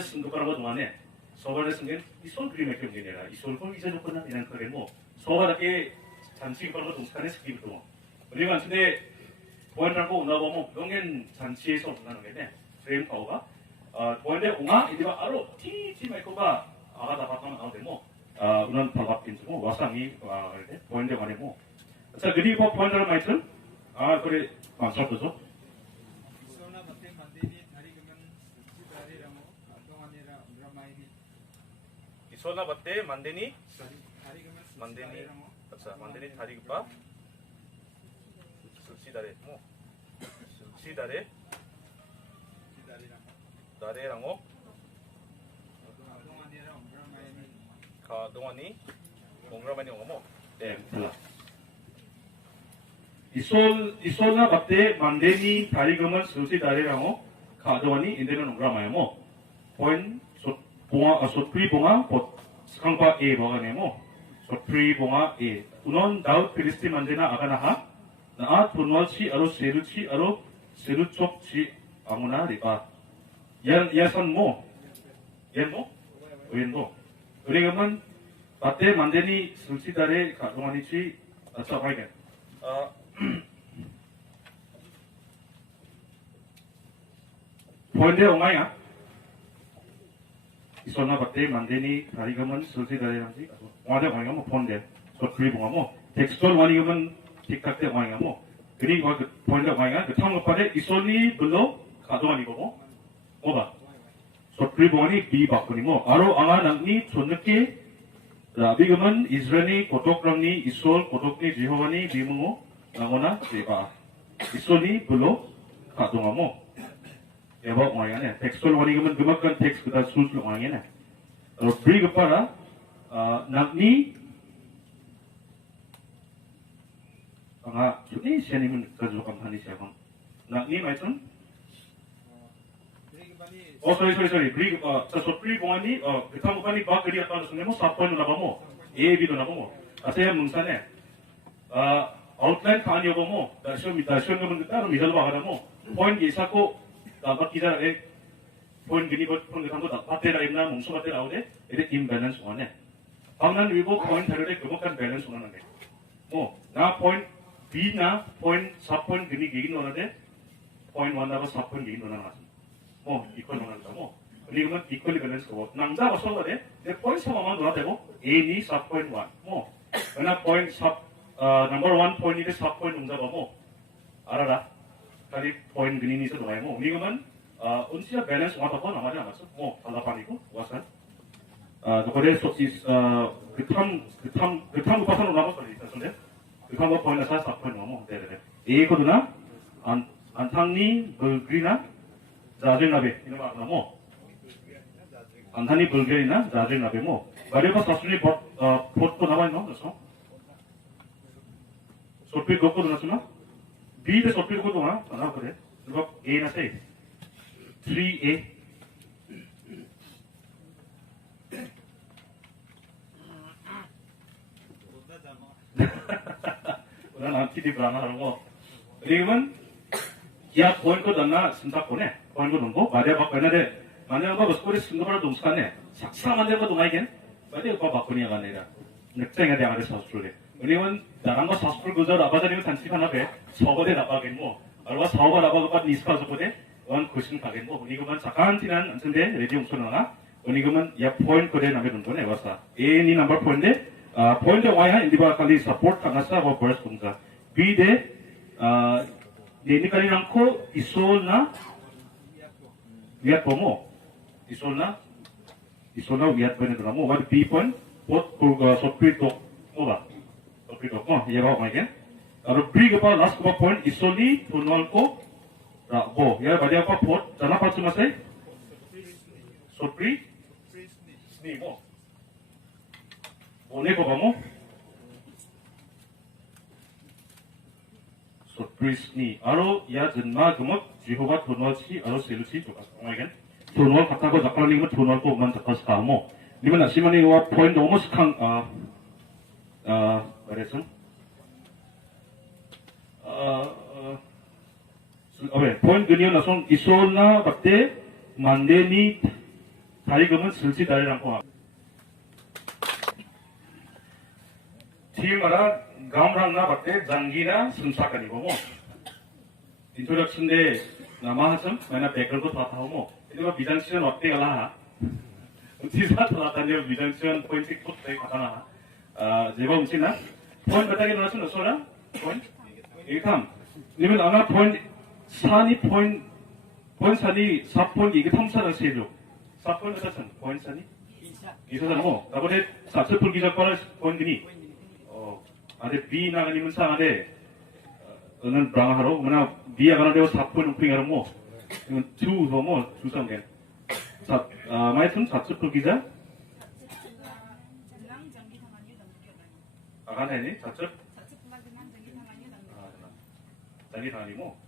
쓴거라고 동안에 소바를 쓴게 이솔 그림의 경제내라 이솔 거 이제 놓고나 이런 거래 뭐 소바답게 잔치 걸고 동스칸에 스키도 우리가 근데 보안하고 나보면 명엔 잔치에서 온다는 게 프레임 파워가 보안데 옹아 이디가 아로 티티 마이코가 아가다 바탕 나오데 뭐 우난 바바핀 뭐 와상이 이렇게 보안데 관에 뭐자 그리고 보안들 마이튼 그래 맞췄죠 Isona batte mandini thari gaman sudari ramo adwanira ramaini 이소나 바테 만데니 thari gaman 만데니 अच्छा 만데니 다리가 수치다레 뭐 수치다레 sudari ramo 다레랑오 adwanira ramaini 가동원이 몽라만이 오모 네 몰라 이솔나 바테 만데니 다리금은 수치다레랑오 가동원이 인데는 몽라마야모 포인 소프리 봉아 스강바 A 버가네모 소프리 봉아 A 우넌 다웃 필리스틴 만데나 아가나하 나 돈월치 아로 세루촉치 아무나 리바 야선모 옌모 웬도 그리고는 바테 만데니 수치다레 가동하니치 아차바이게 포인데 옹아야 이소나 바테 만데니 다리가면 수치다레랑지 옹아데 옹아야 뭐 포인데 소프리 봉아 뭐 텍스트얼 와니가면 틱탁 때 옹아야 뭐 그리고 그 포인데 옹아야 그 탕업바데 이소니 불로 가동하니고 뭐가 소프리 봉아니 비 바꾸니고 아로 앙아 낭니 존느끼 비금은 이스라엘이 고독랑니 이솔 고독니 지호와니 비무고 나오나 제바 이솔이 불로 가동하모 에바 옹아야네 텍스트얼 와니금은 그만큼 텍스트 그다 술술 옹아야네 브리그파라 낭니 아, 저기 시아님은 가지고 감탄이 시작한. 낭니 말씀? sorry. 브리그, 저 브리그 공안이, 그 탐구관이 막 그리었다는 순간 뭐 사포는 나가모, AB도 나가모, 아세야 뭉산에, 아웃라인 칸이 오고 시험 그분 따로 미달로 봐가다모, 포인트 이사고, 막 기자에, 포인트 그니 포인트 한거 바테라 있나 뭉소 바테 나오데, 이래 임밸런스 원에. 방난 위고 포인트 다르데 그것간 밸런스 원하는데. 나 포인트 B나 포인트 4포인트 그니 기긴 원하데, 포인트 1 나가 4포인트 기긴 원하는 이퀄 원한다고. 그리고는 이퀄리 밸런스고, 남자가 solvade, 내 포인트 3만 돌아대고, A니 4.1. 그러나 포인트 4, number 1 포인트인데 4포인트 동작하고, 알아라. 다리 포인트 그니니서 놓아야고, 우리가면, 운치가 밸런스 와다고 나마지 않았어. 달라파니고, 와서. 그래, 소시, 그 탐, 파산으로 나가서 있었는데, 그 탐과 포인트 4포인트 넘어. 네네네. A거드나, 안탕니, 그리나, 자질나베 이런 거 나모 안타니 불게이나 자질나베 뭐 가리가 사수니 포트 나와 있는 거죠. 소필 갖고 들었으나 B대 소필 갖고 나 하나 그래. 이거 A나 세 3A 우리는 안티디 브라나 하고 그러면 야 포인트 던나 심사권에 poin ko nungko, bade bak bana de, mana ba bos kore sungguh dongskane, saksa mana ba dongai gen, bade ba bakuni agan nera, nekceng ada yang ada sastrule. Uniwan darang ba sastru gujar abada ni tansi kana be, sobode raba gen mo, arwa soba raba ba nispa sobode, wan kusin kagen mo. Uniwan sakan tinan ansende ready ungsona, uniwan ya point kore name nungko ne wasa. A ni number point de, point de waya indi ba kali support kanasa ba burst tungka. B de, ini kali nangko isol na wiat pomo isol na wiat bene dramo wat pipon pot kurga sopri tok mola sopri tok oh ya ba mai kan aro bri ga pa last ko point isoli tunol ko ra bo ya ba dia pa pot jana pa cuma sai sopri ni mo boleh ko ba mo Prisni, aro ya jenma gemuk Jehovah tunol si aro selusi tu kasih kan? Tunol kata ko zakar ni mo tunol ko man takas kamo. Ni mana si mani wa point almost kang beresan. Point dunia nasong isol na bakte mande ni tari gemen selsi dari rangko. Team ada gamrang na bakte janggina sumsakani bomo. Introduction de nama hasam, mana background ko thata homo. Itu ba bidansian waktu kalah. Sisa thata dia bidansian point sik put tay kata na. Jeba mungkin na. Point batagi na sun asora. Point. Ikam. Nimen ana point sani point sani sub point 이게 탐사를 세죠. sub point 같은 point sani. 이사는 뭐. 나보다 successful 기적과는 point gini. ada B na ni mensa ada dengan berang haro mana B akan ada sapun umping haro mo dengan two mo susang kan sap mai tun satu pergiza akan ini satu jangi tangan mo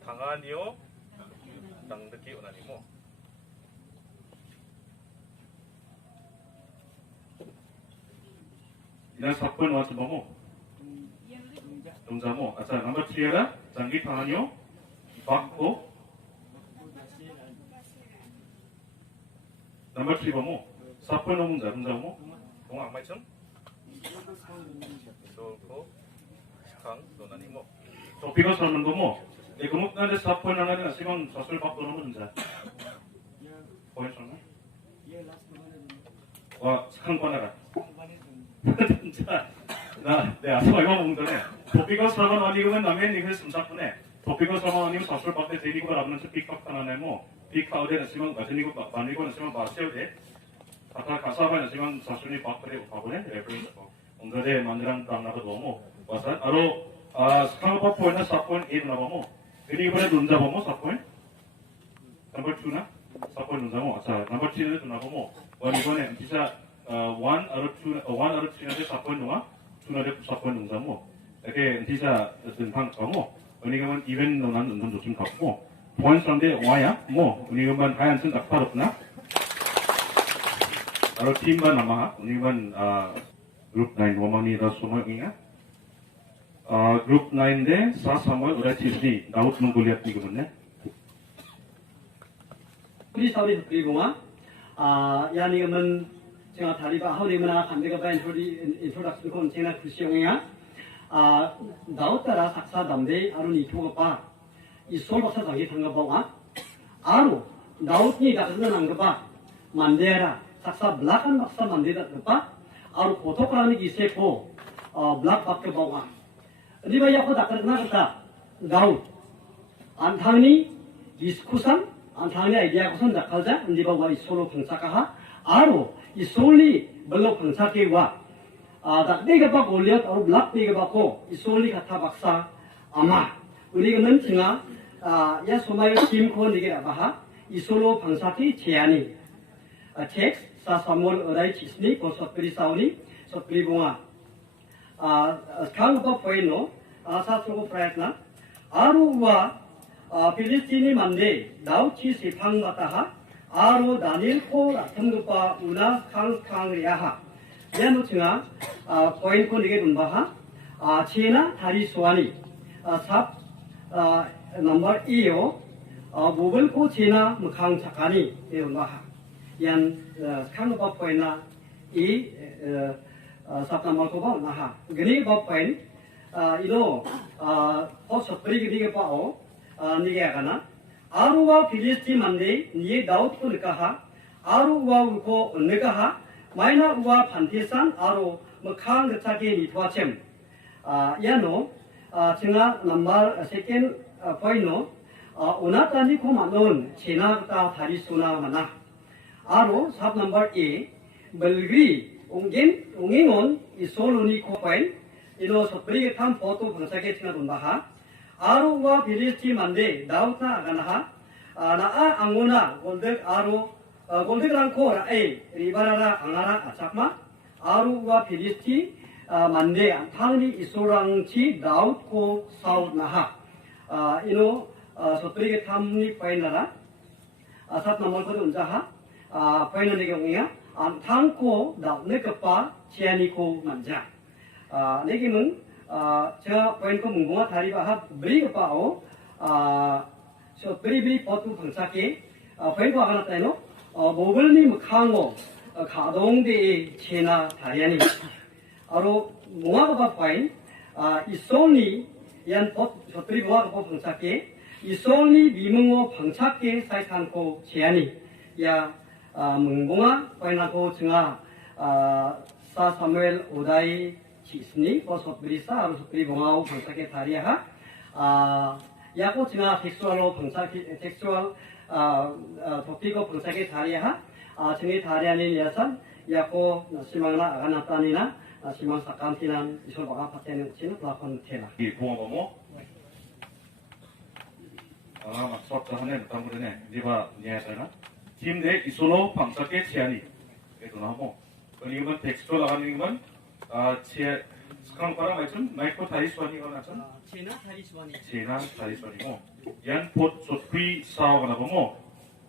tanganio dangdeki onani mo Ina sapun wasu bomo. Tungzamo. Asa number 3 ada jangi tanganyo bakko. Number 3 bomo. Sapun omung tungzamo. Tung akmai chung. Soko kang donani mo. Topiko salman bomo. Kumuk na de sapun nangani asimang sasul bakko nomo tungza. Poin sana. Wah, sekarang mana? 네, 아서 이거 먹는데 도피가 사람 아니고는 남의 니그 숨사뿐에 도피가 사람 아니고 사술 밖에 데리고 라는 저 픽박 하나네 뭐 픽아웃에 나시면 가지고 만들고 나시면 바세요데 아까 가사바 나시면 사술이 밖에 가보네 레퍼런스 온가데 만드랑 땅나도 너무 와서 바로 스카우버 포인트 4.8 나보모 그리고 이번에 논자 보모 4.8 넘버 2나 4.8 논자 뭐 자, 넘버 3는 나보모 원 이번에 진짜 1 out of 3 4번 동안 2 out of 4번 농사모 이렇게 진짜 등판 가고 은희가만 이벤트 논한 운동 좀 갖고 보안성대 와야 뭐 은희가만 하얀 쓴 낙파롭구나 바로 팀만 남아 은희가만 그룹 9 워망이 다 소모이야 그룹 9인데 4-3월 우리 치스니 나웃 몽골리아 이거는네 우리 사우디 그리고마 야니가만 제가 다리바 하우리마나 감대가 인트로덕션 건 제가 글씨용이야 나웃따라 삭사 담대 아루니 토가빠 이 솔박사 장기 상가봐와 아루 나웃니 다그는 안가봐 만데라 삭사 블락한 박사 만데다 그빠 아루 고토크라니 기세코 블락 밖에 봐와 리바 야코 다그나 그다 나웃 안타니 디스쿠산 안타니 아이디아 고선 다칼자 리바와 이 솔로 방사카하 아루 이 솔리 belok pengsakewa dak dega bak oliat or blak dega bako i solli kata baksa ama uli gemen tinga ya somayo tim ko nige abaha i solo pangsaki cheani text sa samol orai chisni ko sotpri sauni sotpri bunga kang ba poino sa sogo prayatna aruwa 필리스틴이 만데 나우치 시팡 마타하 아로 다닐 코 라탐그파 우나 캉캉리아하 야노층아 포인코 니게 분바하 치나 다리 소아니 삽 넘버 2요. 모bil ko china mukhang chakani eunwa yan khang ba point na i sap number ko ba na ha gni ba point ilo hot sapri gni ba o ni ga kana aruwa philisti mande ni daud ko ka ha aruwa ko ne ka ha maina uwa phanthesan aro mukhang chake ni thwa chem yano chinga number second point no 오나타니 코마논 제나다 다리소나 마나 아로 삽 넘버 2 belgri ongin isoloni kopain ilo sopri tham foto bhangsake china donbaha aro wa bilisti mande dauta aganaha na angona goldek aro goldek rangko ra ribarara angara achakma aro wa bilisti mande thangni isorangchi daut ko saudnaha ino sotri thamni painara asat nomor ko unjaha painani ke ngia thangko daune kapa chiani ko manja negimun cha pain ko mungunga thari ba ha bri kapa o so bri potu bhangsake pain ko agana taino mobilni mukhango khadongde chena thariani aro munga ba pain isoni yan pot sotri munga ko bhangsake 이솔니 미문고 방착계 사이탄코 제안이 야 문공아 파이나고 증아 사 사무엘 오다이 지스니 버섯브리사 아루스브리 봉아오 방착계 다리아 야고 증아 텍스ου얼로 방착계 텍스우얼 토피고 방착계 다리아 증이 다리아니 야산 야고 시망나 아가나타니나 시망 사칸티난 이솔 바가 파테는 치는 플라콘 테라 이 봉어보모 막 수업도 하네, 당근에 네가 니야잖아. 팀 내 이솔로 방석의 제안이 그래도 나고 그리고 텍스트 나가는 건 제 스크럼 거라 말씀 마이크 다이스원이거나 좀 제나 다리스원이 제나 다이스원이고 연포 소프리 사오가 나보고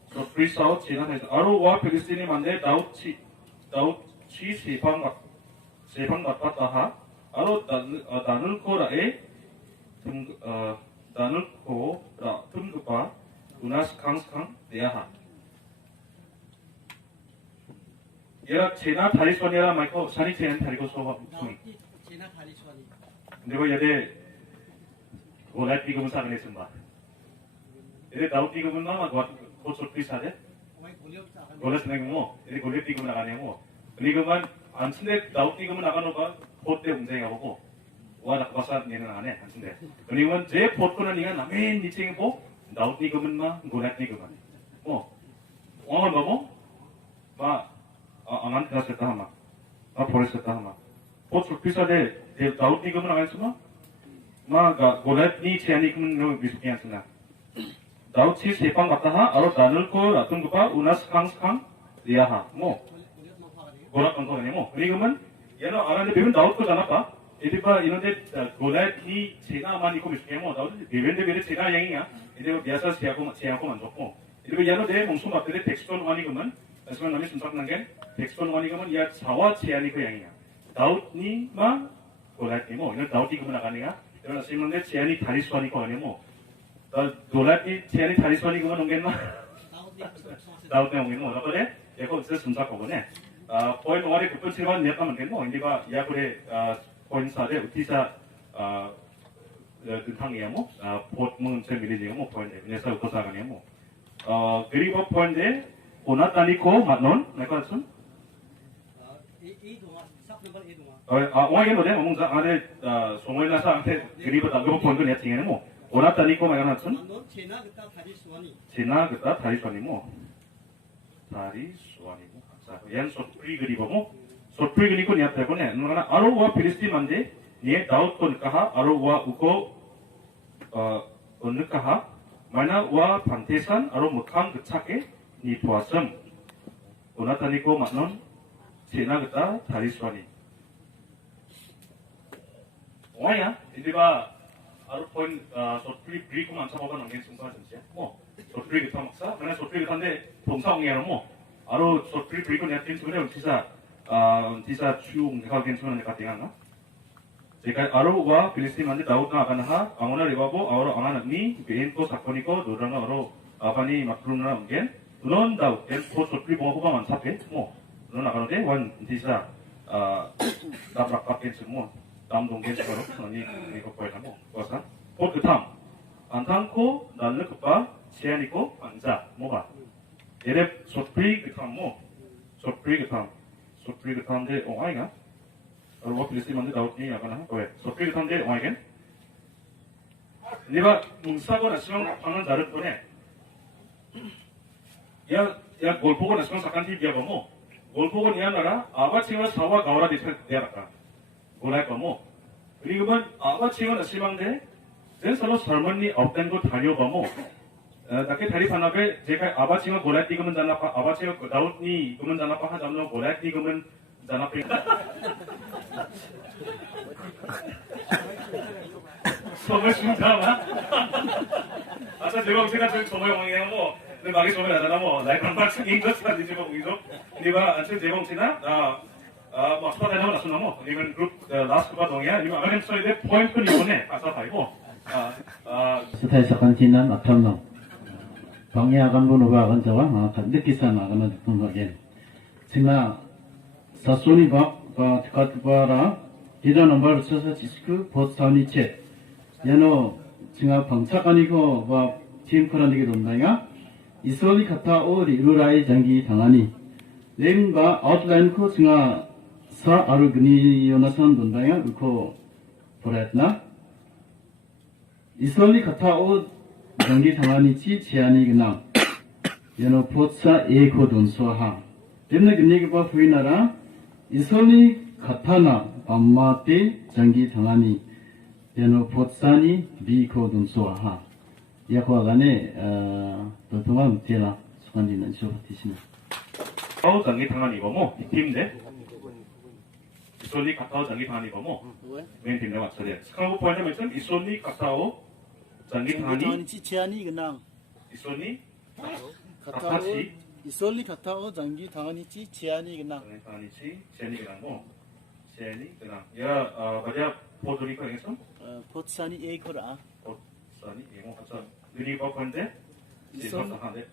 소프리 사오 제나 다이스 아로와 필리스틴이 만데 다우치 세방 갔다하 아로 나눌 거라에 나눌 거라 tumpa unas kang deaha. 얘가 제나 다리선이라 말고 산이 제는 다리고 소화 숭이. 제나 다리스원이 근데 얘네 골라 띠금은 사는 했습니다. 얘네 다우 띠금은 나마 곧 소프리 사대. 오마이 골렵다 골라 쓰는 거 얘네 골라 띠금은 나가냐고. 그리고만 안 쓴데 다우 띠금은 나가노가 곧때 운쟁이 하고 와나 가서 얘는 안 해. 안 쓴데. 그리고만 제 포트는 이가 남의 니칭이 뭐 다우 띠금은 마 골라 띠금은. 오늘 뭐 angan kerasa tahama, polis tahama. Pot surpisa de daud ni kamu nagan semua, golat ni ciani kamu bisukian sana. Daud si sepang kataha, aro danul ko ratun kupa unas kang dia ha, golat angko ni Ini kaman, yano aran de beben daud ko jana pa, itu pa ino de golat ni cina mani ko bisukian daud beben de beben cina yang ya, itu biasa siapa manjok itu yano de mungsum bakte de tekston mani kaman. 그래서 남이 순삭난 게 백스톤 원이가면 야 자와 제한이 그 양이야. 다우니마 골라티 뭐 이런 다우티 그만 나가니가 이런 시문데 제한이 다리수하니 거 아니야 뭐. 골라티 제한이 다리수하니 그만 온겠나? 다우티 온겠나? 뭐 그래? 얘가 어디서 순삭 거거네. 포인 원이 급분 칠반 내가 만겠뭐 인디가 야 그래 포인 사대 우티사 등탕이야 뭐. 포문 제 미리지야 뭐 포인데. 그래서 고사가냐 뭐. 그리고 포인데 오나타니코 맞논? 내가 순? 이 동안 삽 넘버 1 동안 오하게 뭐래? 뭔가 안에 송원이나 사한테 그리고 나도 본거 내 팅에는 뭐 오나타니코 말하나 순? 너 제나 그따 다리스원이 지나 그다 다리수아니 뭐 자, 연 소프리 그리고 뭐 소프리 그리고 니 앞에 보네. 누가나 아로와 필리스틴만데 니 다우톤 까하 아로와 우고 어느 까하 마나와 반테산 아로 무캉 그차게 ni puasam onataniko maknon sina kita tariswani waya indiba aru poin sotri bri ko mansa boga nonggen sungsa jansia mo sotri kita maksa karena sotri kita ande 동사 ongero mo aru sotri bri ko nyatin sugune tisa chu ngka gen sugune ka tinga 제가 아로와 필리스틴한테 다우드나 아가나하 아오나 리바보 아오로 아가나니 베인코 사코니코 노라나 아로 아바니 마크루나 게 넌 다우 엔 포스트리 봉호가 만사페 뭐 넌 아가노데 원 디사 답락박겐 semua damdonggen sekarang ini ko koy kamu kuasa pot ketam antangko dalne kepa sianiko panza moga erep sotri ketam mo sotri ketam de oaiga aro pilisi mande daut ni akan ha koy sotri ketam de oaigen niba mungsago nasional pangan darat pone ya golpogo nasional sakanti dia bomo golpogo niya nara aba치가 사와 가오라 되었다 골할 거모 그리고만 아바치가 나시방데 제 서로 설문이 없던 거 다려보모 나게 다리 판압에 제가 아바치가 골할 띠그면 자나파 아바치가 다웃니 그면 자나파 하자면 골할 띠그면 자나파 somos juntaba. Asa 제가 제가 좀 somos 영향 뭐 근데 막이 somos 나잖아 뭐 나이랑 같이 인거스가 되지 뭐 이거 네가 안체 제공 지나 뭐 스파다나 나서나 뭐 이건 그룹 라스트 바 동이야 이거 아가는 소리데 포인트 이번에 아사 파이고 스타일 사칸티나 마탐노 방해 아간 번호가 아간 자와 간득기산 아간은 분하게 지나 사소니 바 카트바라 디다 넘버 서서 지스크 보스타니체 야노 지가 방착아니고 팀 코란디게 돈다가 이소리 카타 오리 루라이 장기 당하니 렘바 아웃라인 코 지가 사 아르그니 요나선 돈다가 그코 보랬나 이소리 카타 오 장기 당하니치 제한이 그나 야노 포차 에코 돈소하 렘나 그니게 바 후이나라 이소리 카타나 밤마테 장기 당하니 야노 포차니 비코 돈소하 야코아가네 도통한 테라 수간디는 쇼티시네 아우 장기 당한 이거 뭐 팀인데 이소니 카타오 장기 당한 이거 뭐 맨 팀에 맞춰야 스카고 포인트 메션 이소니 카타오 장기 당하니 지치아니 그냥 이소니 카타오 카타치 이솔리 카타오 장기 당하니 지치아니 그냥 당하니치 제니 그냥 뭐 제니 그냥 야 바자 포도리카 해서 포츠아니 에이코라 포츠아니 이모 같이 느리 버건데 이소 당하데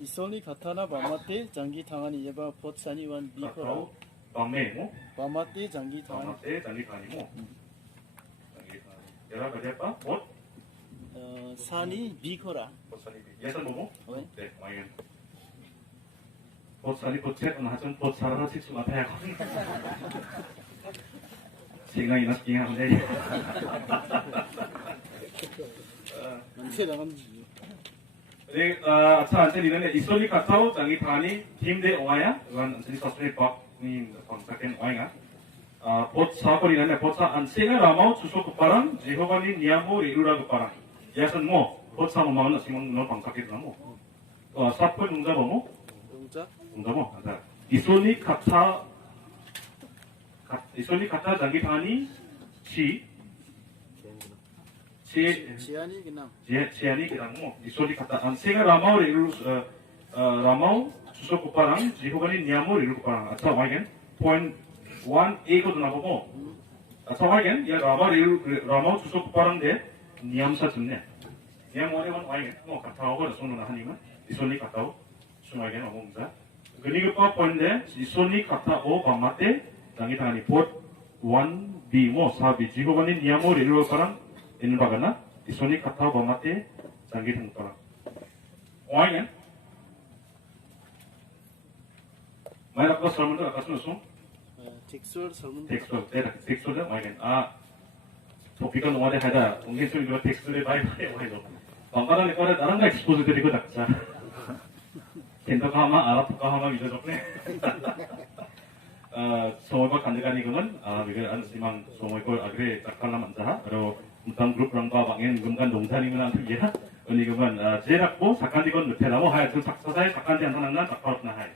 이솔리 카타나 바마테 장기 당하니 예바 포츠아니 원 비코라 카타오 방매 뭐 바마테 장기 당하니 방마테 장기 당하니 뭐 장기 당하니 야라 바자 빠 뭐? 사니 비코라 포츠아니 예산 뭐뭐? 왜? 네 와인 포츠아니 포츠에는 하전 포츠하라 식수 같아요 생각이 났긴 한데 만세 나간지 네, 아차 안전이는 이소리 카타오 장기 타니 팀대 오아야 wan 안전이 서스레 박님 방사ken 오아야 pot 사거리는 pot사 안세가 라마오 주소 급바랑 지호바니 니아모 리루라 급바랑 야선 뭐 pot사 뭐 마은 시몬 너 방사ken 나모 사포 농자 뭐모 농자 뭐 안다 이소리 카타 장기 타니 지아니 그냥 지안이 그냥 뭐 이소리 카타 안세가 라마오 리루 라마오 주소 급바랑 지호바니 니아모 리루 급바랑 아차 와이겐 point 1A거든 나보고 아차 와이겐 야 라마오 주소 급바랑데 니암사 듣네 니암 원에건 와이겐 뭐 카타오가 손으로 하니만 이소리 카타오 수마이겐 어몽자 그니까 포인데 이소리 카타오 밤마테 장기 당하니 pot 1B 뭐 사비 지호바니 니아모 리루 급바랑 ini bagaimana isoni kata bamate jangi tengkorak oanya mana kau sermon tu akas nusung 텍스얼 설문 tekstual dah oanya topik kan orang ada mungkin suri dua tekstual baik baik oanya bangkalan ni kalau darang nggak expose tu juga tak sah kento kama Arab kama bisa jokne semua kandikan ni kemen biar anda simang semua ikut agre cakap manca atau tentang grup rangka bangen gumkan dongsan ini nanti ya ini kemen jerakku sakan dikon betel amo hai tu saksa saya sakan jangan nang nak tak nak hai